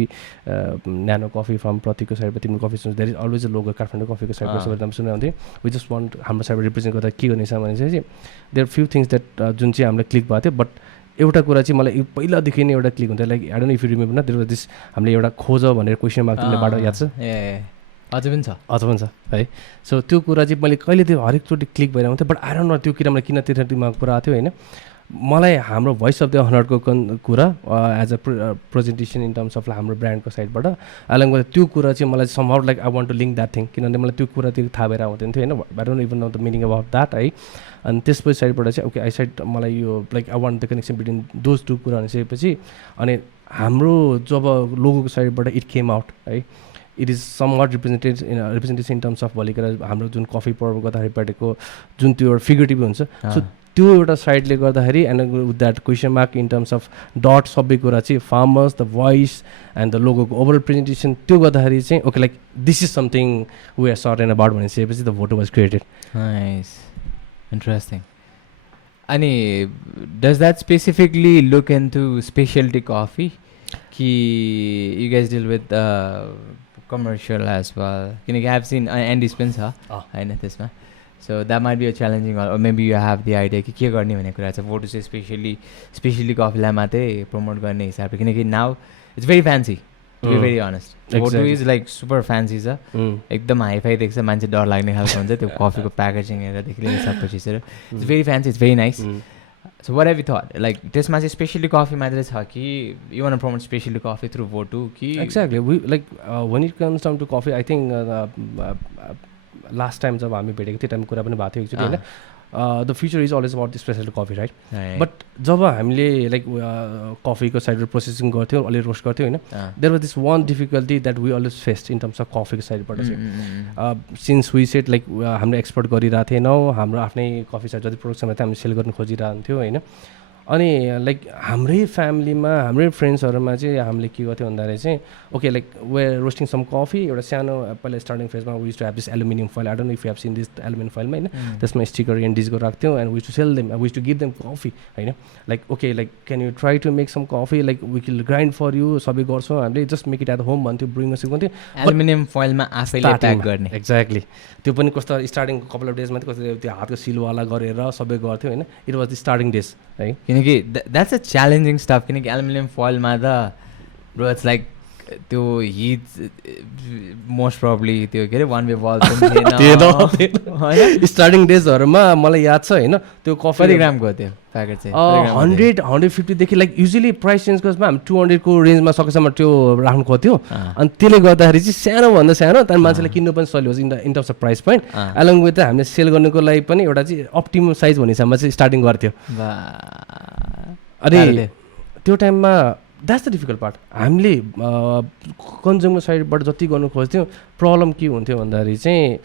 न्यानो कफी फार्म प्रतिको साइडबाट तिम्रो कफी सुन्छ there is always a logo Kathmandu कफीको साइडबाट सबैले नाम सुनेको हुन्थ्यो वी जस्ट वान्ट हाम्रो साइडबाट रिप्रेजेन्ट गर्दा के गर्ने छ भने चाहिँ देयर फ्यु थिङ्स द्याट जुन चाहिँ हामीलाई क्लिक भएको थियो बट एउटा कुरा चाहिँ मलाई पहिलादेखि नै एउटा क्लिक हुन्थ्यो like I don't know if you remember न देयर वाज दिस हामीले एउटा खोज भनेर क्वेसन मार्क तिमीले बाटो याद छ अझ पनि छ है सो त्यो कुरा चाहिँ मैले कहिले त्यो हरेकचोटि क्लिक भइरहेको हुन्थ्यो बट आई डोन्ट नो त्यो कुरा मलाई किन त्यति दिमाग पुरा थियो होइन मलाई हाम्रो भोइस अफ द हन्ड्रेडको कुरा as a presentation in terms of हाम्रो ब्रान्डको साइडबाट अलङ गर्दा त्यो कुरा चाहिँ मलाई somehow like I want to link that thing किनभने मलाई त्यो कुरा त्यो थाहा भएर आउँदैन थियो होइन I don't even know the meaning about that है अनि त्यसपछि साइडबाट चाहिँ ओके आई साइड मलाई यो like I want the connection between those two कुरा भनिसकेपछि अनि हाम्रो जब लोगोको साइडबाट इट केम आउट है it is somewhat representation in terms of भोलिको हाम्रो जुन कफी पर्व गर्दाखेरिपट्टिको जुन त्यो एउटा फिगरेटिभ हुन्छ सो त्यो एउटा साइडले गर्दाखेरि and with that question mark in terms of dot सबै कुरा चाहिँ farmers the voice and the लोगोको ओभरअल प्रेजेन्टेसन त्यो गर्दाखेरि चाहिँ okay like this is something we are short and about भनिसकेपछि the Votu was created nice interesting अनि does that specifically look into speciality coffee कि you guys deal with commercial as well किनकि I have seen Andes पनि छ होइन त्यसमा so that might be a challenging maybe you have the idea कि के गर्ने भन्ने कुरा छ भोटु चाहिँ स्पेसली कफीलाई मात्रै प्रमोट गर्ने हिसाबले किनकि now it's very fancy to be very honest Votu is like super fancy छ एकदम हाइफाई देख्छ मान्छे डर लाग्ने खालको हुन्छ त्यो कफीको प्याकेजिङ हेरेरदेखि लिएर सबै चिजहरू it's very fancy it's very nice so what have you thought like त्यसमा चाहिँ स्पेसली कफी मात्रै छ कि you want promote specially coffee through Votu कि exactly we like when it comes down to coffee I think last time जब हामी भेटेको त्यो टाइम कुरा पनि भएको थियो एक्चुली होइन the future is always about the special coffee right but जब हामीले लाइक कफीको साइडबाट प्रोसेसिङ गर्थ्यौँ अलि रोस्ट गर्थ्यौँ होइन there was this one difficulty that we always faced in terms of कफीको साइडबाट चाहिँ सिन्स वी सेट लाइक हामीले एक्सपोर्ट गरिरहेको थिएनौँ हाम्रो आफ्नै कफी साइड जति प्रोडक्सन थियो हामी सेल गर्न खोजिरहन्थ्यौँ होइन अनि लाइक हाम्रै फ्यामिलीमा हाम्रै फ्रेन्ड्सहरूमा चाहिँ हामीले के गर्थ्यौँ भन्दाखेरि चाहिँ okay like we're roasting some coffee एउटा सानो पहिला स्टार्टिङ फेजमा we to have this aluminium foil I don't know if you have seen this aluminium फोइलमा होइन त्यसमा स्टिकर एन्डिजको राख्थ्यौँ and we to sell them we to give them coffee होइन like okay like can you try to make some coffee like we will grind for you सबै गर्छौँ हामीले just make it at home भन्थ्यो brewing सिकाउँथ्यो aluminium फोइलमा आफैले pack गर्ने exactly त्यो पनि कस्तो स्टार्टिङ कपाल अफ डेजमा कस्तो त्यो हातको सिलवाला गरेर सबै गर्थ्यो होइन it was the starting days है किनकि द्याट्स अ च्यालेन्जिङ स्टफ किनकि एल्युमिनियम फोइलमा त ब्रो इट्स लाइक त्यो हिट मोस्ट प्रब्ली त्यो के अरे वान वे बल स्टार्टिङ डेजहरूमा मलाई याद छ होइन त्यो कफी ग्रामको त्यो प्याकेट चाहिँ 100-150देखि लाइक युजली प्राइस चेन्ज गर्छमा हामी 200को रेन्जमा सकेसम्म त्यो राख्नु खोज्थ्यो अनि त्यसले गर्दाखेरि चाहिँ सानोभन्दा सानो त्यहाँदेखि मान्छेले किन्नु पनि सजिलो in terms of price point along with हामीले सेल गर्नुको लागि पनि एउटा चाहिँ अप्टिमम साइज भन्ने हिसाबमा चाहिँ स्टार्टिङ गर्थ्यो अनि त्यो टाइममा द्याट्स द डिफिकल्ट पार्ट हामीले कन्ज्युमर साइडबाट जति गर्नु खोज्थ्यौँ प्रब्लम के हुन्थ्यो भन्दाखेरि चाहिँ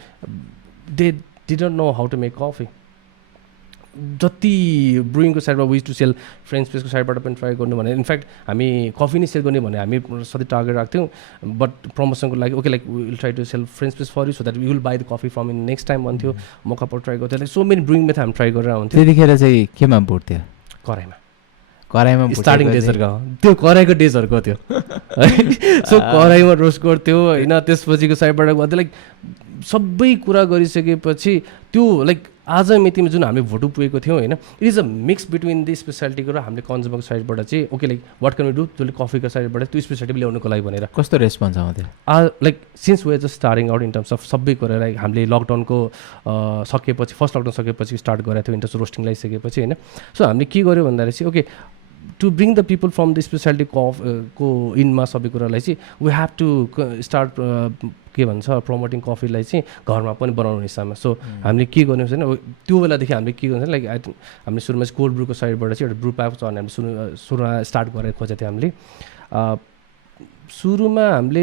they didn't know how to make coffee जति ब्रुइङको साइडमा विज टु सेल फ्रेन्च प्रेसको साइडबाट पनि ट्राई गर्नु भने इनफ्याक्ट हामी कफी नै सेल गर्ने भने हामी सधैँ टार्गेट राख्थ्यौँ बट प्रमोसनको लागि okay like will try to sell French press for you so that we will buy the coffee from in next time भन्थ्यो मौका ट्राई गर्थ्यो like so many brewing method हामी ट्राई गरेर हुन्थ्यो त्यतिखेर चाहिँ केमा भुट्थ्यो कराईमा स्टार्टिङ डेजहरूको त्यो कराईको डेजहरूको थियो सो कराईमा रोस्ट गर्थ्यो होइन त्यसपछिको साइडबाट गर्थ्यो लाइक सबै कुरा गरिसकेपछि त्यो लाइक आज मितिमा जुन हामी भोटु पुगेको थियौँ होइन it is a mix between the स्पेसालिटीको र हामीले कन्ज्युमरको साइडबाट चाहिँ okay like what can we do जसले कफीको साइडबाट त्यो स्पेसालिटी ल्याउनुको लागि भनेर कस्तो रेस्पोन्स आउँथ्यो like since way just starting out in terms of सबै कुरा लाइक हामीले लकडाउनको सकेपछि फर्स्ट लकडाउन सकेपछि स्टार्ट गरेको थियो इन टर्म्स रोस्टिङ लगाइसकेपछि होइन सो हामीले के गर्यो भन्दाखेरि चाहिँ okay to bring the people from the specialty को इनमा सबै कुरालाई चाहिँ वी हेभ टु स्टार्ट के भन्छ प्रमोटिङ कफीलाई चाहिँ घरमा पनि बनाउने हिसाबमा सो हामीले के गर्नु छैन त्यो बेलादेखि हामीले के गर्नु लाइक हामीले सुरुमा चाहिँ कोल्ड ब्रुको साइडबाट चाहिँ एउटा ब्रु प्याक चल्ने हामीले सुरुमा स्टार्ट गरेर खोजेको थियो हामीले सुरुमा हामीले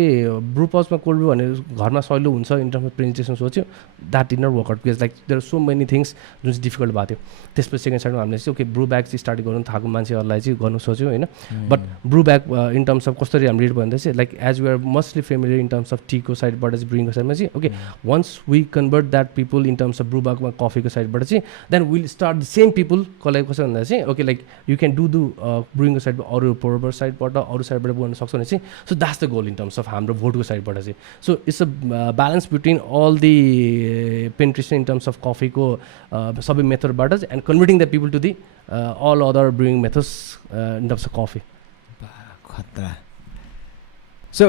ब्रु पाउचमा कोल्ड ब्रु भने घरमा सजिलो हुन्छ इन टर्म्स अफ प्रेजेन्टेसन सोच्यो that did not work out because like there are so many things जुन चाहिँ डिफिकल्ट भएको थियो त्यसपछि सेकेन्ड साइडमा हामीले चाहिँ ओके ब्रु ब्याग चाहिँ स्टार्ट गर्नु थालेको मान्छेहरूलाई चाहिँ गर्नु सोच्यो होइन बट ब्रु ब्याग इन टर्म्स अफ कसरी हामीले रिड भन्दा चाहिँ like as we are mostly familiar in terms of टीको साइडबाट चाहिँ ब्रुइङको साइडमा चाहिँ okay once we convert that people in terms of brew ब्यागमा कफीको साइडबाट चाहिँ then will start the same people कसलाई कसो भन्दा चाहिँ okay like you can do ब्रुइङको साइडबाट अरू प्रोबर साइडबाट अरू साइडबाट गर्न सक्छ भने चाहिँ so that's the goal in terms of हाम्रो भोटको साइडबाट चाहिँ so it's a balance between all the penetration in terms of कफीको सबै मेथडबाट and converting the people to the all other brewing methods in terms of coffee खतरा so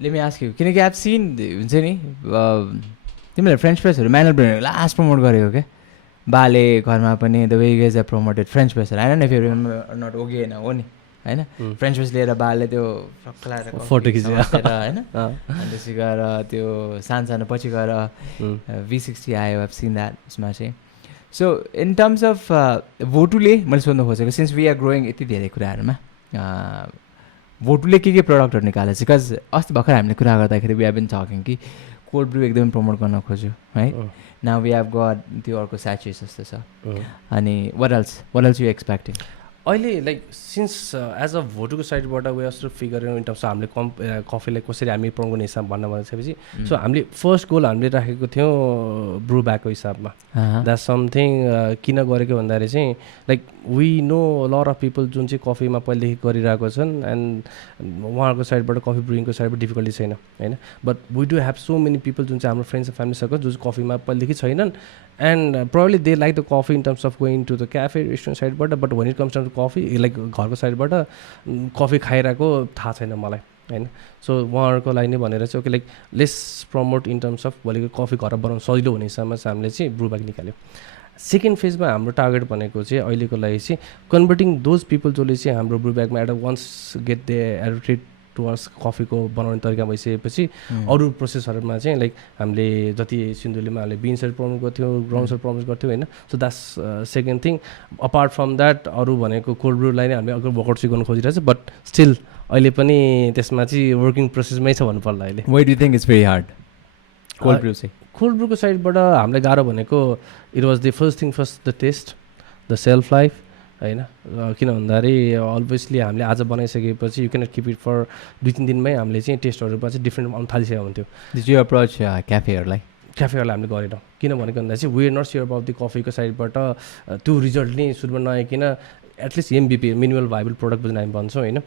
let me ask you किनकि I've seen हुन्छ नि तिमीले French प्रेसहरू manual ब्रेन्डहरू लास्ट प्रमोट गरेको क्या बाले घरमा पनि the way you guys are promoted French प्रेसहरू होइन नि फेरि नट ओके होइन हो नि होइन फ्रेन्च प्रेस लिएर बाले त्यो फोटो खिचेर होइन अनि त्यसै गएर त्यो सानो सानो पछि गएर V60 आयो I've seen that उसमा चाहिँ सो इन टर्म्स अफ भोटुले मैले सोध्नु खोजेको सिन्स वी आर ग्रोइङ यति धेरै कुराहरूमा भोटुले के प्रडक्टहरू निकालेको छ बिकज अस्ति भर्खर हामीले कुरा गर्दाखेरि वी हेभ बिन टकिङ कि कोल्ड ब्रु एकदमै प्रमोट गर्न खोज्यो है नाउ वी हेभ गट त्यो अर्को स्याचेस जस्तो छ अनि वाट एल्स यु एक्सपेक्टिङ अहिले लाइक सिन्स एज अ भोटुको साइडबाट way also figure in terms हामीले कफीलाई कसरी हामी प्रमोट गर्ने हिसाब भन्न भनेपछि सो हामीले फर्स्ट गोल हामीले राखेको थियौँ ब्रु ब्यागको हिसाबमा द्याट समथिङ किन गरेको भन्दाखेरि चाहिँ like we know lot of people जुन चाहिँ कफीमा पहिलेदेखि गरिरहेको छन् एन्ड उहाँहरूको साइडबाट कफी ब्रुइङको साइडबाट डिफिकल्टी छैन होइन but we do have so many people जुन चाहिँ हाम्रो फ्रेन्ड्स एन्ड फ्यामिली सर्कल जुन चाहिँ कफीमा पहिलेदेखि छैनन् and probably they like the coffee in terms of going to the cafe restaurant साइडबाट but when it comes to coffee like घरको साइडबाट कफी खाइरहेको थाहा छैन मलाई होइन सो उहाँहरूको लागि नै भनेर चाहिँ okay like lace promote in terms of भोलिको कफी घर बनाउनु सजिलो हुने हिसाबमा चाहिँ हामीले चाहिँ ब्रु ब्याग निकाल्यो सेकेन्ड फेजमा हाम्रो टार्गेट भनेको चाहिँ अहिलेको लागि चाहिँ कन्भर्टिङ दोज पिपल जसले चाहिँ हाम्रो ब्रु ब्यागमा at once get they addicted towards कफीको बनाउने तरिका भइसकेपछि अरू प्रोसेसहरूमा चाहिँ लाइक हामीले जति सिन्धुलीमा हामीले बिन्सहरू प्रमोट गर्थ्यौँ ग्राउन्ड्सहरू प्रमोट गर्थ्यौँ होइन so that's second thing apart from that अरू भनेको कोल्ड ब्रुलाई नै हामीले अगाडि वर्कआउट चाहिँ गर्नु खोजिरहेको छ बट स्टिल अहिले पनि त्यसमा चाहिँ वर्किङ प्रोसेसमै छ भन्नुपर्ला अहिले why do think it's very hard cold brew चाहिँ कोल्ड ब्रुको साइडबाट हामीलाई गाह्रो भनेको it was the first the taste the shelf life होइन किन भन्दाखेरि अल्भेसली हामीले आज बनाइसकेपछि you cannot keep it for 2-3 दिनमै हामीले चाहिँ टेस्टहरूमा चाहिँ डिफ्रेन्ट आउनु थालिसकेको हुन्थ्यो डिड यु अप्रोच क्याफेहरूलाई हामीले गरेनौँ किन भनेको भन्दा चाहिँ we are not sure about the कफीको साइडबाट त्यो रिजल्ट नै सुरुमा नआइकन at least MVP minimal viable product बुझ्न हामी भन्छौँ होइन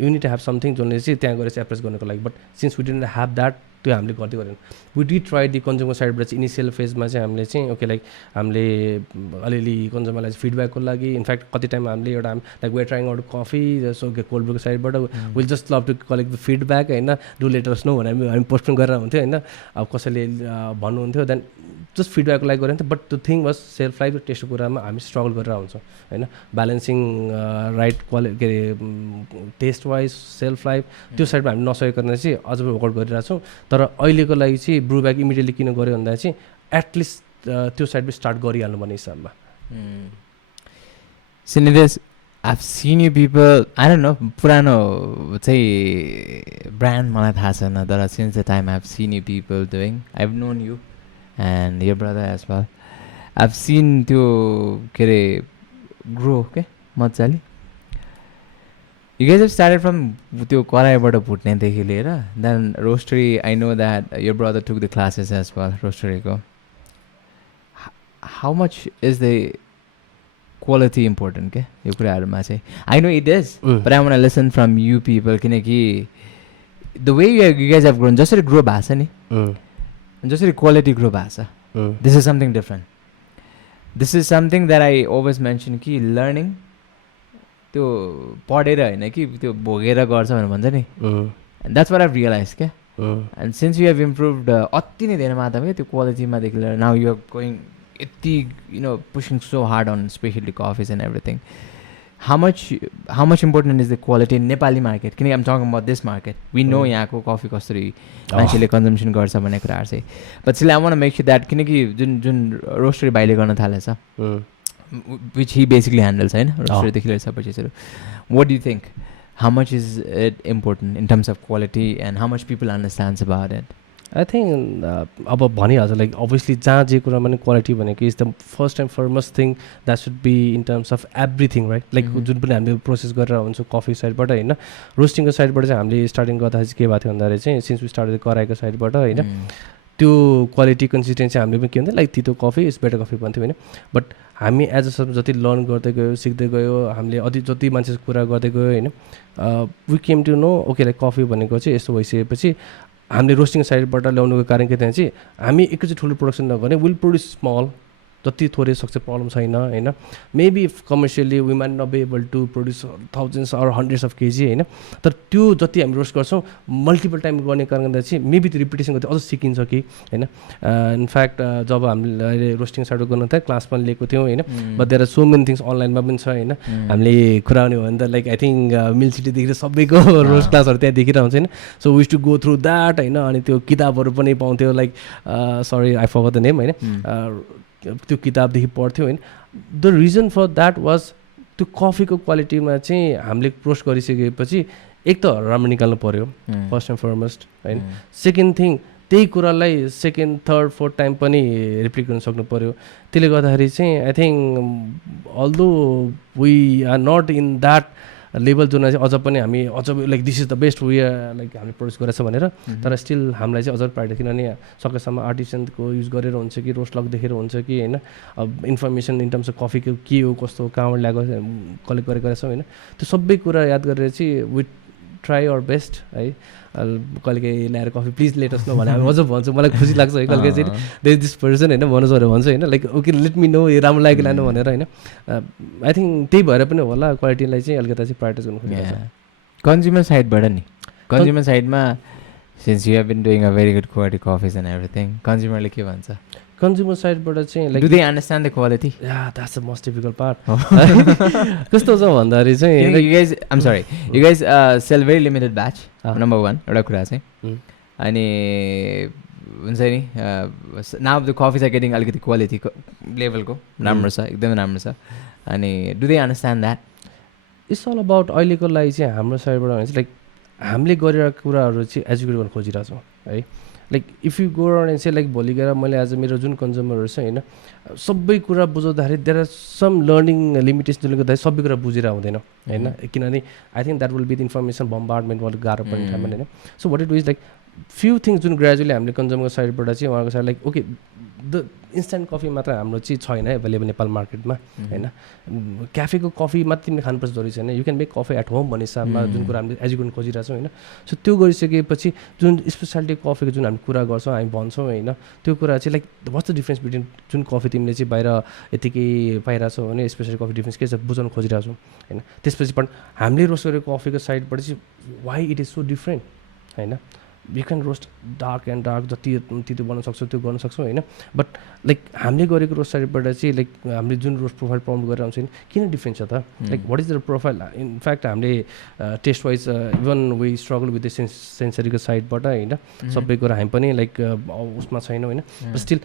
you need to have something जसले चाहिँ त्यहाँ गएर चाहिँ एप्रोच गर्नको लागि but since we didn't have that त्यो हामीले गर्दै गरेन we did try the consumer साइडबाट चाहिँ इनिसियल फेजमा चाहिँ हामीले चाहिँ ओके लाइक हामीले अलिअलि कन्ज्युमरलाई चाहिँ फिडब्याकको लागि इनफ्याक्ट कति टाइम हामीले एउटा like we trying out coffee so cold ब्रुको साइडबाट will just love to collect the feedback होइन डु लेटर्स नो भनेर हामी पोस्ट पनि गरेर हुन्थ्यो होइन अब कसैले भन्नुहुन्थ्यो देन जस्ट फिडब्याकको लागि गरेर but the thing was self life र टेस्टको कुरामा हामी स्ट्रगल गरेर हुन्छौँ होइन ब्यालेन्सिङ राइट के अरे टेस्ट वाइज सेल्फ लाइफ त्यो साइडमा हामी नसकेको कारण चाहिँ अझ वर्कआउट गरिरहेको छौँ तर अहिलेको लागि चाहिँ ब्रु ब्याग इमिडिएटली किन गऱ्यो भन्दा चाहिँ एटलिस्ट त्यो साइडमा स्टार्ट गरिहाल्नु भन्ने हिसाबमा Nitesh, I've seen you people, I don't know, पुरानो चाहिँ ब्रान्ड मलाई थाहा छैन तर since the time I've seen you people doing, I've known you and your brother as well. I've seen त्यो के अरे grow के मजाले. You guys have started from त्यो कराईबाट भुट्नेदेखि लिएर then roastery, I know that your brother took the classes as well, roastery को. How much is the quality important के यो कुराहरुमा चाहिँ I know it is but I want to listen from you people किनकि the way you guys have grown जसरी grow भएको छ नि जसरी quality grow भएको छ this is something different. This is something that I always mention कि learning त्यो पढेर हैन कि त्यो भोगेर गर्छ भनेर भन्छ नि and that's what I've realized के and since you have improved अति नै धेरै मात्रामा त्यो क्वालिटीमा देखि लिएर now you are going you know pushing so hard on specialty coffees and everything. How much important is the quality in Nepali market? Can I'm talking about this market. We know यहाँको coffee कसरी मान्छेले consumption गर्छ भन्ने कुराहरु चाहिँ but still I want to make sure that किनकि जुन roastery भाइले गर्न थालेछ which he basically handles, right? What do you think? How much is it important in terms of quality and how much people understands about it? I think अब भनिहाल्छ like obviously जहाँ जे कुरामा नि क्वालिटी भनेको is the first and foremost thing that should be in terms of everything right like जुन पनि हामीले process गरेर हुन्छौँ कफी साइडबाट होइन रोस्टिङको साइडबाट चाहिँ हामीले स्टार्टिङ गर्दाखेरि चाहिँ के भएको थियो भन्दाखेरि चाहिँ सिन्स वी स्टार्टेड कराईको साइडबाट होइन त्यो क्वालिटी कन्सिस्टेन्सी हामीले पनि के हुन्थ्यो लाइक तितो कफी इज बेटर कफी भन्थ्यो होइन बट हामी एज अ सब जति लर्न गर्दै गयो सिक्दै गयो हामीले जति मान्छेको कुरा गर्दै गयो होइन we came to know okay like coffee भनेको चाहिँ यस्तो भइसकेपछि हामीले रोस्टिङ साइडबाट ल्याउनुको कारण के त्यहाँ चाहिँ हामी एकैचोटि ठुलो प्रोडक्सन नगर्ने विल प्रोड्युस स्मल जति थोरै सक्छ प्रब्लम छैन होइन maybe commercially we might not be able to produce thousands or hundreds of KG होइन तर त्यो जति हामी रोस्ट गर्छौँ मल्टिपल टाइम गर्ने कारणले गर्दा चाहिँ मेबी त्यो रिपिटेसन गर्दा अझ सिकिन्छ कि होइन इनफ्याक्ट जब हामीले अहिले रोस्टिङ साइड गर्नु थियो क्लास पनि लिएको थियौँ होइन but there are so many things अनलाइनमा पनि छ होइन हामीले कुरा आउने हो भने त लाइक आई थिङ्क मिल सिटीदेखि सबैको रोस्ट क्लासहरू त्यहाँ देखिरहेको हुन्छ होइन so Vij to go through that होइन अनि त्यो किताबहरू पनि पाउँथ्यो like sorry I forgot the name होइन त्यो किताबदेखि पढ्थ्यो होइन the reason for that was त्यो कफीको क्वालिटीमा चाहिँ हामीले रोस्ट गरिसकेपछि एक त राम्रो निकाल्नु पऱ्यो फर्स्ट एन्ड फरमोस्ट होइन सेकेन्ड थिङ त्यही कुरालाई सेकेन्ड थर्ड फोर्थ टाइम पनि रिपिट गर्न सक्नु पऱ्यो त्यसले गर्दाखेरि चाहिँ I think although we are not in that level जुन चाहिँ अझ पनि हामी अझ like this is the best way like हामीले प्रोड्युस गरेछ भनेर तर स्टिल हामीलाई चाहिँ अझ प्राइड किनभने सकेसम्म आर्टिसनको युज गरेर हुन्छ कि रोस्ट लग्दाखेरि हुन्छ कि होइन अब इन्फर्मेसन इन टर्म्स अफ कफीको के हो कस्तो कहाँबाट ल्याएको कलेक्ट गरेको छौँ होइन त्यो सबै कुरा याद गरेर चाहिँ विथ ट्राई आवर बेस्ट है कहिलेकाहीँ ल्याएर कफी प्लिज लेटस न भने हामी अझ भन्छौँ मलाई खुसी लाग्छ है कहिलेकाहीँ चाहिँ देयर दिस पर्सन होइन मनोजहरू भन्छ होइन like okay let me know राम्रो लाग्यो लानु भनेर होइन आई थिङ्क त्यही भएर पनि होला क्वालिटीलाई चाहिँ अलिकति चाहिँ प्रायोरिटाइज गर्नु खोजिरहेको कन्ज्युमर साइडबाट नि कन्ज्युमर साइडमा since you have been doing a very good quality coffees and everything कन्ज्युमरले के भन्छ कन्ज्युमर साइडबाट चाहिँ like do they understand the quality that's the most difficult part कस्तो छ भन्दाखेरि चाहिँ you guys I'm sorry you guys sell very limited batch number one एउटा कुरा चाहिँ अनि हुन्छ नि now the coffees are getting अलिकति क्वालिटीको लेभलको राम्रो छ एकदमै राम्रो छ अनि do they understand that it's all about अहिलेको लागि चाहिँ हाम्रो साइडबाट भने चाहिँ लाइक हामीले गरिरहेको कुराहरू चाहिँ एजुकेट गर्न खोजिरहेको छौँ है like if you go around and say like भोलि गएर मैले आज मेरो जुन कन्ज्युमरहरू छ होइन सबै कुरा बुझाउँदाखेरि देयर आर सम लर्निङ लिमिटेसनले गर्दाखेरि सबै कुरा बुझेर आउँदैन होइन किनभने I think that will be the information बम्बार्डमेन्टबाट गाह्रो पर्ने ठाउँमा होइन so what it is like few things जुन ग्रेजुअली हामीले कन्ज्युमरको साइडबाट चाहिँ उहाँको side like okay the instant coffee मात्र हाम्रो चाहिँ छैन एभाइलेबल नेपाल मार्केटमा होइन क्याफेको कफी मात्र तिमीले खानुपर्छ जरुरी छैन you can make coffee at home भन्ने हिसाबमा जुन कुरा हामीले एजुकेट खोजिरहेछौँ होइन सो त्यो गरिसकेपछि जुन स्पेसालिटी कफीको जुन हामी कुरा गर्छौँ हामी भन्छौँ होइन त्यो कुरा चाहिँ like what's the difference between जुन कफी तिमीले चाहिँ बाहिर यतिकै पाइरहेछौ भने स्पेसली कफी डिफ्रेन्स के छ बुझाउन खोजिरहेछौँ होइन त्यसपछि पनि हामीले रोस्ट गरेको कफीको साइडबाट चाहिँ why it is so different होइन you can roast dark and dark जति तितो बनाउन सक्छौ त्यो गर्न सक्छौँ होइन बट लाइक हामीले गरेको रोस्ट साइडबाट चाहिँ लाइक हामीले जुन रोस्ट प्रोफाइल प्रमोट गरेर आउँछ किन डिफ्रेन्स छ त like what is the profile in fact हामीले taste wise even we struggle with the सेन्सरीको साइडबाट होइन सबै कुरा हामी पनि लाइक उसमा छैनौँ होइन but still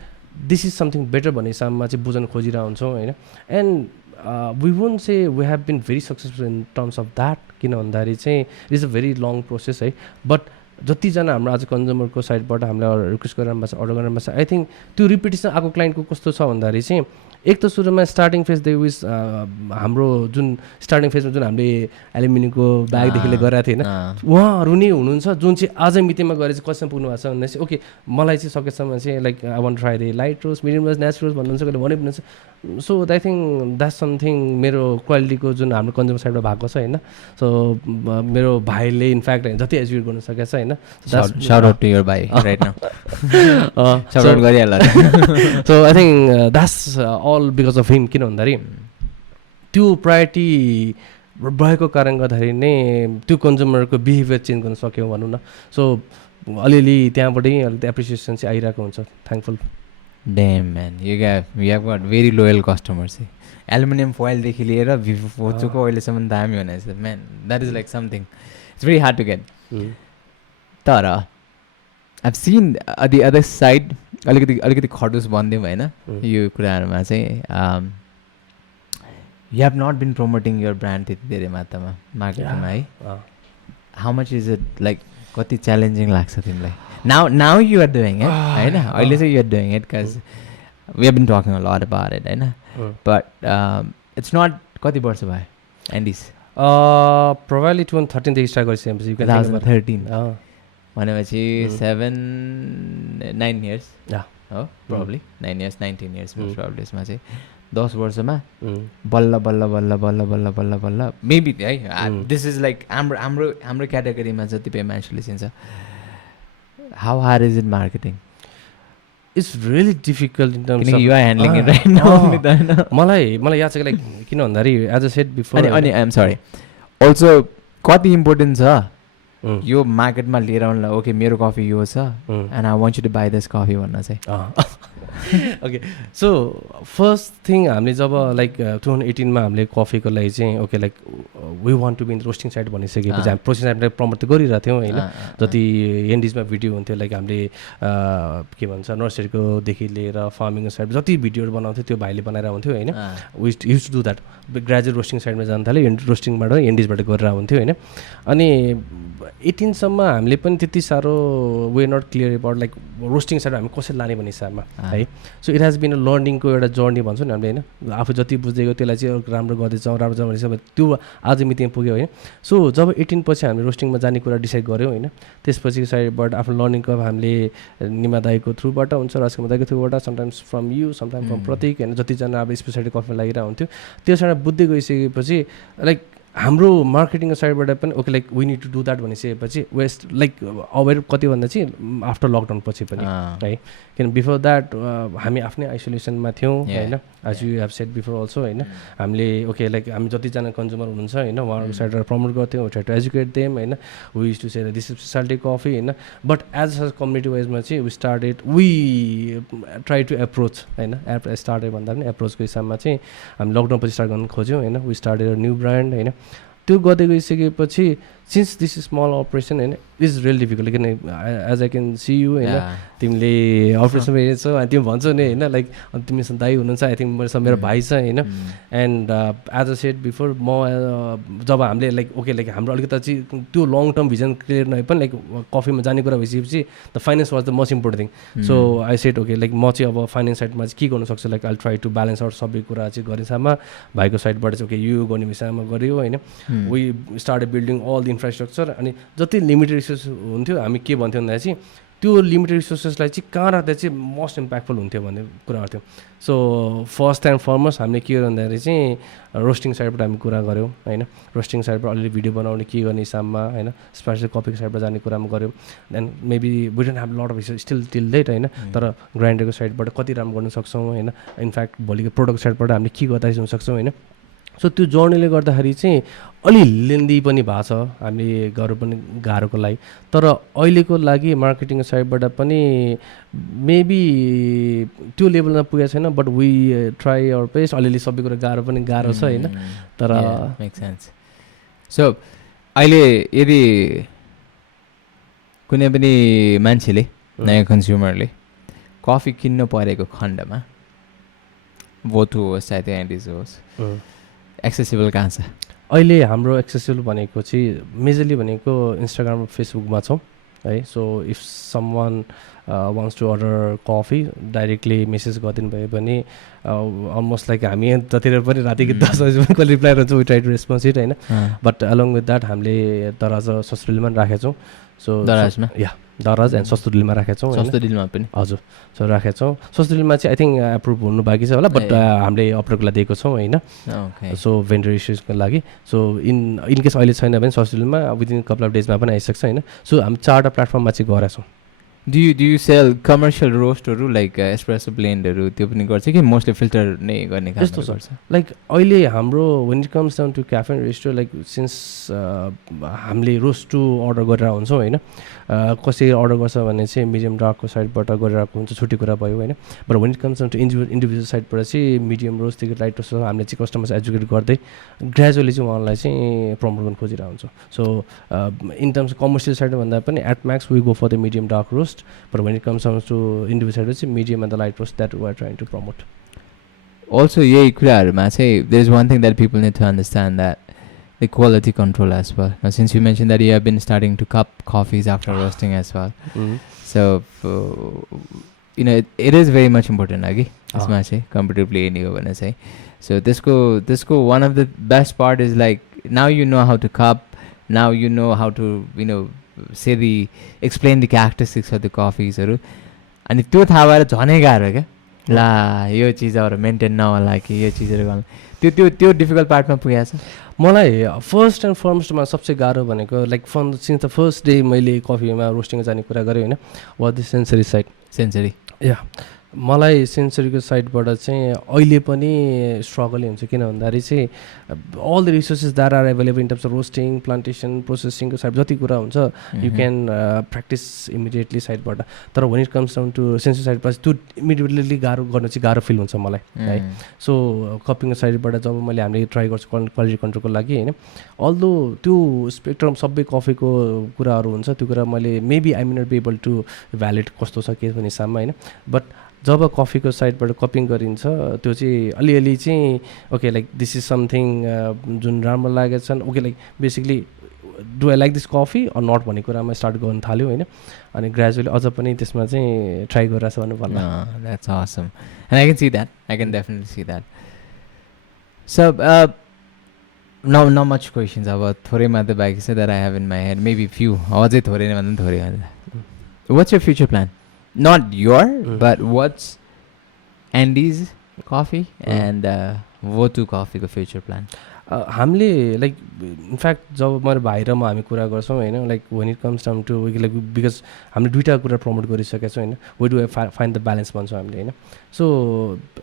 this is something better भन्ने हिसाबमा चाहिँ बुझाउन खोजिरहेको हुन्छौँ होइन and we won't say we have been very successful in terms of that किन भन्दाखेरि चाहिँ it is a very long process है बट जतिजना हाम्रो आज कन्ज्युमरको साइडबाट हामीलाई रिक्वेस्ट गरेर छ अर्डर गरेर छ आई थिङ्क त्यो रिपिटेसन आएको क्लाइन्टको कस्तो छ भन्दाखेरि चाहिँ एक त सुरुमा स्टार्टिङ फेज दे विज हाम्रो जुन स्टार्टिङ फेजमा जुन हामीले एल्युमिनियमको ब्यागदेखि गरेको थियो होइन उहाँहरू नै हुनुहुन्छ जुन चाहिँ आज मितिमा गएर चाहिँ कसैमा पुग्नु भएको छ भन्दा चाहिँ ओके मलाई चाहिँ सकेसम्म चाहिँ like I want try the light roast medium roast natural roast भन्नुहुन्छ कहिले भने भन्नुहुन्छ so I think that's something मेरो क्वालिटीको जुन हाम्रो कन्ज्युमर साइडबाट भएको छ होइन सो मेरो भाइले इनफ्याक्ट जति एजुकेट गर्नु सकेको छ होइन shout out to your भाइ राइट नाउ shout out गरिहाल्ला so I think that's all because of him किन भन्दाखेरि त्यो प्रायोरिटी भएको कारण गर्दाखेरि नै त्यो कन्ज्युमरको बिहेभियर चेन्ज गर्न सक्यौँ भनौँ न सो अलिअलि त्यहाँबाटै अलिकति एप्रिसिएसन चाहिँ आइरहेको हुन्छ thankful Damn man, you have got very loyal customers. Aluminum foil देखि लिएर भोचुको अहिलेसम्म दामी भनेको छ man, that is like something. It's very hard to get. तर I've seen the other side अलिकति खडुस बनिदिउँ होइन यो कुराहरूमा चाहिँ You have not been promoting your brand त्यति धेरै मात्रामा मार्केटिङमा है. How much is it like कति च्यालेन्जिङ लाग्छ तिमीलाई? Now you are doing it हैन? अहिले चाहिँ you are doing it because we have been talking a lot about it हैन? But it's not कति वर्ष भयो Andy's? Probably 2013 देखि स्टार्ट गरिसकेपछि 2013 भनेपछि 9 years हो probably 9 years 19 years most probably यसमा चाहिँ 10 वर्षमा बल्ल बल्ल बल्ल बल्ल बल्ल बल्ल बल्ल मेबी है. दिस इज लाइक हाम्रो क्याटेगोरीमा जतिपय मान्छेले चिन्छ. How hard is it marketing? It's really difficult in terms of you are handling it right now. मलाई याद छ लाइक किन भन्दाखेरि एज अ सेड बिफोर अनि आई एम सरी अल्सो कति इम्पोर्टेन्ट छ यो मार्केटमा लिएर आउनलाई. ओके मेरो कफी यो छ and I want you to buy this coffee भन्न चाहिँ. ओके सो फर्स्ट थिङ हामीले जब लाइक 2018मा हामीले कफीको लागि चाहिँ okay like we want to be in roasting side भनिसकेपछि हामी प्रोसेस साइडलाई प्रमोट त गरिरहेको थियौँ होइन. जति एन्डिजमा भिडियो हुन्थ्यो लाइक हामीले के भन्छ नर्सरीकोदेखि लिएर फार्मिङको साइड जति भिडियोहरू बनाउँथ्यो त्यो भाइले बनाएर हुन्थ्यो होइन. We use to do that. Graduate roasting साइडमा जान थाल्यो रोस्टिङबाट एन्डिजबाट गरेर हुन्थ्यो होइन. अनि 18 सम्म हामीले पनि त्यति साह्रो we not clear about like roasting side हामी कसरी लाने भन्ने हिसाबमा है. So it has been a लर्निङको एउटा जर्नी भन्छौँ नि हामीले होइन. आफू जति बुझेको त्यसलाई चाहिँ राम्रो गर्दैछौँ राम्रो छ भने त्यो आज मितिमा पुग्यो होइन. सो जब 18 पछि हामीले रोस्टिङमा जाने कुरा डिसाइड गऱ्यौँ होइन. त्यसपछि साइडबाट आफ्नो लर्निङको हामीले निमा दाईको थ्रुबाट हुन्छ रस्कमा दाईको थ्रुबाट sometimes from you sometimes from Pratik होइन. जतिजना अब स्पेसालिटी कफीमा लागिरहेको हुन्थ्यो त्यो साइड बुझ्दै गइसकेपछि लाइक हाम्रो मार्केटिङको साइडबाट पनि okay like we need to do that भनिसकेपछि वेस्ट लाइक अवेर कति भन्दा चाहिँ आफ्टर लकडाउन पछि पनि है. किन बिफोर द्याट हामी आफ्नै आइसोलेसनमा थियौँ होइन. As you have said before also होइन. हामीले ओके लाइक हामी जतिजना कन्ज्युमर हुनुहुन्छ होइन उहाँहरूको साइडबाट प्रमोट गर्थ्यौँ. ट्राई टु एजुकेट देम होइन. We use to say this is speciality coffee होइन. बट एज अ कम्युनिटी वाइजमा चाहिँ we started we try to approach होइन. स्टार्टेड भन्दा पनि एप्रोचको हिसाबमा चाहिँ हामी लकडाउन पछि स्टार्ट गर्न खोज्यौँ होइन. वी स्टार्टेड न्यू ब्रान्ड होइन. त्यो गर्दै गइसकेपछि since this is small operation होइन इज रियल डिफिकल्ट. किन as I can see you होइन तिमीले अपरेसन हेरेछौ अनि तिमी भन्छौ नि होइन लाइक तिमीसँग दाइ हुनुहुन्छ आई थिङ्क मेरो भाइ छ होइन. And as I said before म जब हामीले लाइक ओके लाइक हाम्रो अलिकति चाहिँ त्यो लङ टर्म भिजन क्लियर नभए पनि लाइक कफीमा जाने कुरा भइसकेपछि the finance was the most important thing. So I said okay like म चाहिँ अब फाइनेन्स साइडमा चाहिँ के गर्नु सक्छु like I try to balance out सबै कुरा चाहिँ गर्ने हिसाबमा भाइको साइडबाट चाहिँ ओके यो गर्ने विषयमा गऱ्यो होइन. We started building all the infrastructure. अनि जति लिमिटेड रिसोर्स हुन्थ्यो हामी के भन्थ्यौँ भन्दा चाहिँ त्यो लिमिटेड रिसोर्सेसलाई चाहिँ कहाँ राख्दा चाहिँ मोस्ट इम्प्याक्टफुल हुन्थ्यो भन्ने कुरा गर्थ्यौँ. सो फर्स्ट एन्ड फर्मोस्ट हामीले के भन्दाखेरि चाहिँ रोस्टिङ साइडबाट हामी कुरा गऱ्यौँ होइन. रोस्टिङ साइडबाट अलिअलि भिडियो बनाउने के गर्ने हिसाबमा होइन. स्पेसली कफीको साइडबाट जाने कुरामा गऱ्यौँ. Then maybe we don't have lot of still till date होइन. तर ग्राइन्डरको साइडबाट कति राम्रो गर्न सक्छौँ होइन. इनफ्याक्ट भोलिको प्रोडक्ट साइडबाट हामीले के गर्दा हुन सक्छौँ होइन. सो त्यो जर्नीले गर्दाखेरि चाहिँ अलि लेन्दी पनि भएको छ. हामीले गर्नु पनि गाह्रोको लागि. तर अहिलेको लागि मार्केटिङको साइडबाट पनि मेबी त्यो लेभलमा पुगेको छैन. But we try our best. अलिअलि सबै कुरा गाह्रो छ होइन. तर मेक सेन्स. सो अहिले यदि कुनै पनि मान्छेले नयाँ कन्ज्युमरले कफी किन्न परेको खण्डमा भोटु होस् चाहे त्यो एन्डिज होस् एक्सेसिबल कहाँ छ अहिले? हाम्रो एक्सेसिबल भनेको चाहिँ मेजरली भनेको इन्स्टाग्राम र फेसबुकमा छौँ है. So if someone wants to order coffee directly message गरिदिनु भयो भने अलमोस्ट लाइक हामी जतिर पनि रातिको 10 बजीको रिप्लाई रहन्छ. We try to response it होइन. बट अलङ विथ द्याट हामीले दराज सस्तो डिलमा राखेका छौँ. सो दराजमा दराज एन्ड सस्तो डिलमा राखेका छौँ. सस्तो डिलमा पनि हजुर. सो राखेका छौँ. सस्तो डिलमा चाहिँ आई थिङ्क एप्रुभ हुनु बाँकी छ होला. बट हामीले अपरेटको लागि दिएको छौँ होइन. सो भेन्डर इस्युजको लागि. सो इन केस अहिले छैन भने सस्तो डिलमा विदिन कपल अफ डेजमा पनि आइसक्छ होइन. सो हामी 4वटा प्लेटफर्ममा चाहिँ गरेका छौँ. Do you sell commercial रोस्टहरू लाइक एस्प्रेसो ब्लेन्डहरू त्यो पनि गर्छ कि मोस्टली फिल्टर नै गर्ने काम यस्तो गर्छ? लाइक अहिले हाम्रो when it comes down to cafe and resto like since हामीले रोस्ट टु अर्डर गरेर हुन्छौँ होइन. कसै अर्डर गर्छ भने चाहिँ मिडियम डार्कको साइडबाट गरेर हुन्छ छुट्टी कुरा भयो होइन. But when it comes down to individual साइडबाट चाहिँ मिडियम रोस्टदेखि लाइट रोस्ट हामीले चाहिँ कस्टमर्स एजुकेट गर्दै ग्रेजुअली चाहिँ उहाँलाई चाहिँ प्रमोट गर्न खोजिरहेको हुन्छ. So in terms commercial side भन्दा पनि at max we go for the medium dark roast. But when it comes down to individual side, it's medium and the light roast that we are trying to promote. also यही कुराहरूमा चाहिँ there is one thing that people need to understand, that the quality control as well. Now, since you mentioned that you have been starting to cup coffees after roasting as well, so it is very much important लागि यसमा चाहिँ competitively हेर्ने हो भने चाहिँ. So त्यसको one of the best part is like now you know how to cup, now you know how to explain the characteristics of the coffees हरू. अनि त्यो थाहा भएर झनै गाह्रो क्या, ला यो चिजहरू मेन्टेन नहोला कि यो चिजहरू गर्नु, त्यो डिफिकल्ट पार्टमा पुगेको छ. मलाई फर्स्ट एन्ड फर्मस्टमा सबसे गाह्रो भनेको like since the first day मैले कफीमा रोस्टिङ जाने कुरा गरेँ होइन, वा द सेन्सरी साइड. सेन्सरी या मलाई सेन्सरीको साइडबाट चाहिँ अहिले पनि स्ट्रगलै हुन्छ. किन भन्दाखेरि चाहिँ all the resources that are available in terms of roasting, plantation, प्रोसेसिङको साइड जति कुरा हुन्छ यु क्यान प्र्याक्टिस इमिडिएटली साइडबाट. तर when it comes down to sensory साइडबाट त्यो इमिडिएटली गाह्रो गर्न चाहिँ गाह्रो फिल हुन्छ मलाई है. सो कपिङको साइडबाट जब मैले हामीले ट्राई गर्छु क्वालिटी कन्ट्रोलको लागि होइन, अल्दो त्यो स्पेक्ट्रम सबै कफीको कुराहरू हुन्छ, त्यो कुरा मैले maybe I may not be able to valid कस्तो छ के भन्ने हिसाबमा होइन. बट जब कफीको साइडबाट कपिङ गरिन्छ त्यो चाहिँ अलिअलि चाहिँ okay like this is something जुन राम्रो लागेको छन्, okay like basically do I like this coffee or not भन्ने कुरामा स्टार्ट गर्नु थाल्यो होइन. अनि ग्रेजुअली अझ पनि त्यसमा चाहिँ ट्राई गरिरहेको छ भन्नु पर्ला. That's awesome. And I can see that. I can definitely see that. So not much questions अब थोरै मात्रै बाँकी छ that I have in my head, maybe few, अझै थोरै नै भन्दा थोरै. What's your future plan? Not your, but what's Andy's coffee and VotuCoffeeको future plan? हामीले लाइक इनफ्याक्ट जब मेरो भाइ र म हामी कुरा गर्छौँ होइन, like when it comes down to like because हामीले दुइटा कुरा प्रमोट गरिसकेको छौँ होइन, we do find the balance भन्छौँ हामीले होइन. सो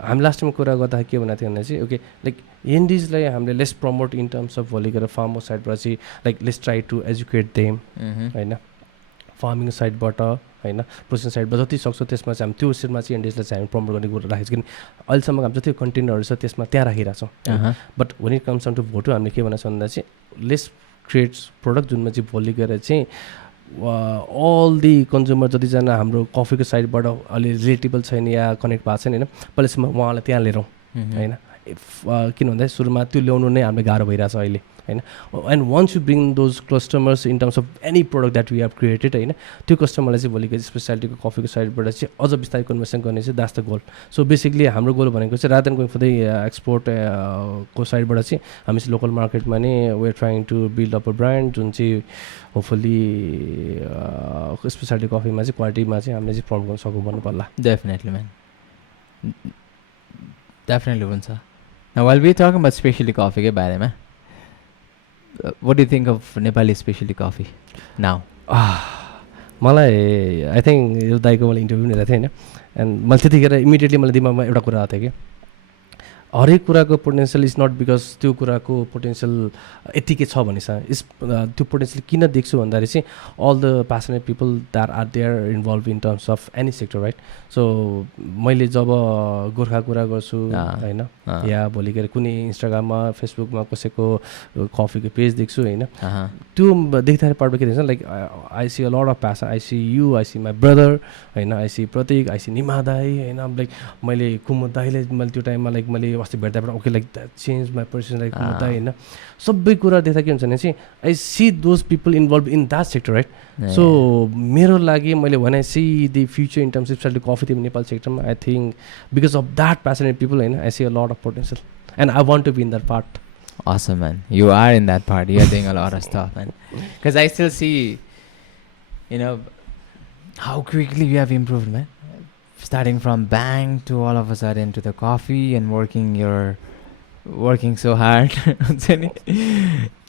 हामी लास्ट टाइम कुरा गर्दा के भनेको थियो भने चाहिँ ओके लाइक एन्डिजलाई हामीले less promote in terms of भोलि गएर फार्मर साइडबाट चाहिँ like let's try to educate them होइन, फार्मिङ साइडबाट होइन, प्रोसेसिङ साइडबाट जति सक्छौँ त्यसमा चाहिँ हामी त्यो सिटमा चाहिँ एन्डिजलाई चाहिँ हामी प्रमोट गर्ने कुरा राखेको छ. किन अहिलेसम्म हामी जति कन्टेन्टहरू छ त्यसमा त्यहाँ राखिरहेको छौँ. But when it comes down to Votu हामीले के भनेको छ भन्दा चाहिँ लेट्स क्रिएट्स प्रोडक्ट जुनमा चाहिँ भोलि गएर चाहिँ अल दि कन्ज्युमर जतिजना हाम्रो कफीको साइडबाट अलि रिलेटेबल छैन या कनेक्ट भएको छैन होइन, पहिलासम्म उहाँलाई त्यहाँ लिएर होइन. किन भन्दा सुरुमा त्यो ल्याउनु नै हामीलाई गाह्रो भइरहेछ अहिले होइन. And once you bring those customers in terms of any product that we have created होइन, त्यो कस्टमरलाई चाहिँ भोलिको स्पेसालिटीको कफीको साइडबाट चाहिँ अझ बिस्तारै कन्भर्सन गर्ने चाहिँ that's the goal. So basically हाम्रो गोल भनेको चाहिँ rather than going for the export को साइडबाट चाहिँ हामी चाहिँ लोकल मार्केटमा नै we are trying to build up a brand जुन चाहिँ होपफुल्ली स्पेसालिटी कफीमा चाहिँ क्वालिटीमा चाहिँ हामीले चाहिँ प्रमोट गर्न सकौँ भन्नु पर्ला. डेफिनेटली म्यान, डेफिनेटली हुन्छ. Now while we talking about specialty coffee के बारेमा, what do you think of Nepali specialty coffee now? मलाई आई थिङ्क यो दाइको मैले इन्टरभ्यू लिएको थिएँ होइन, एन्ड मैले त्यतिखेर इमिडिएटली मलाई दिमागमा एउटा कुरा आएको थियो कि हरेक कुराको पोटेन्सियल इज नट बिकज त्यो कुराको पोटेन्सियल यतिकै छ भने इज त्यो पोटेन्सियल किन देख्छु भन्दाखेरि चाहिँ all the passionate people that are there involve in terms of any sector right. So मैले जब गोर्खा कुरा गर्छु होइन, या भोलिखेर कुनै इन्स्टाग्राममा फेसबुकमा कसैको कफीको पेज देख्छु होइन, त्यो देख्दाखेरि पार्टमा के देख्छ like I see a lot of passion, I see you, I see my brother होइन, I see Pratik, I see Nima दाई होइन. लाइक मैले कुमुद दाईले मैले त्यो टाइममा लाइक मैले अस्ति भेट्दाबाट okay like that change my person like Kumud दाई होइन, सबै कुरा देख्दा के हुन्छ भने चाहिँ I see those people involve in that sector right. So मेरो लागि मैले भने I see the future in terms of coffee तिमी नेपाल सेक्टरमा I think because of that passionate people होइन, I see a lot of potential and I want to be in that part. Awesome, man. You are in that part. You're doing a lot of stuff, man. Because I still see, you know, how quickly you have improved, man. Starting from bang to all of a sudden to the coffee and working so hard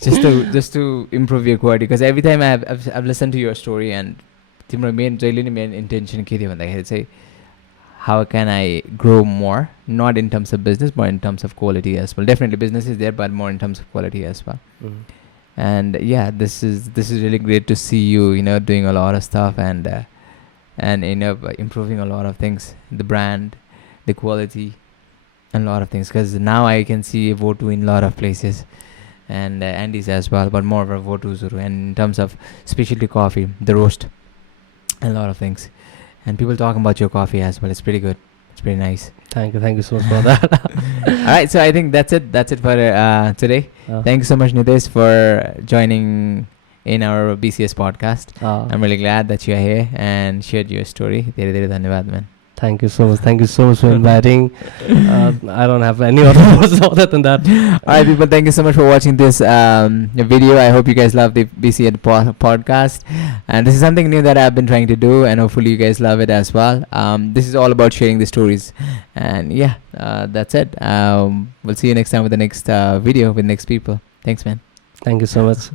just to improve your quality. Because every time I've listened to your story and timro main intention ke thiyo bhanda kheri chai how can I grow more, not in terms of business but in terms of quality as well. Definitely business is there but more in terms of quality as well. And yeah, this is really great to see you know doing a lot of stuff and you know improving a lot of things, the brand, the quality and a lot of things, because now I can see Votu in a lot of places and Andy's as well, but more of a Votu's and in terms of specialty coffee, the roast and a lot of things, and people talking about your coffee as well. It's pretty good. It's pretty nice. Thank you so much for that. All right, so I think that's it for today. Thank you so much, Nitesh, for joining in our BCS podcast. I'm really glad that you're here and shared your story. धेरै धन्यवाद, man. Thank you so much for inviting. I don't have any other words other than that. All right, people, thank you so much for watching this video. I hope you guys love the BCS podcast. And this is something new that I've been trying to do, and hopefully you guys love it as well. This is all about sharing the stories. And yeah, that's it. We'll see you next time with the next video with next people. Thanks, man. Thank you so much.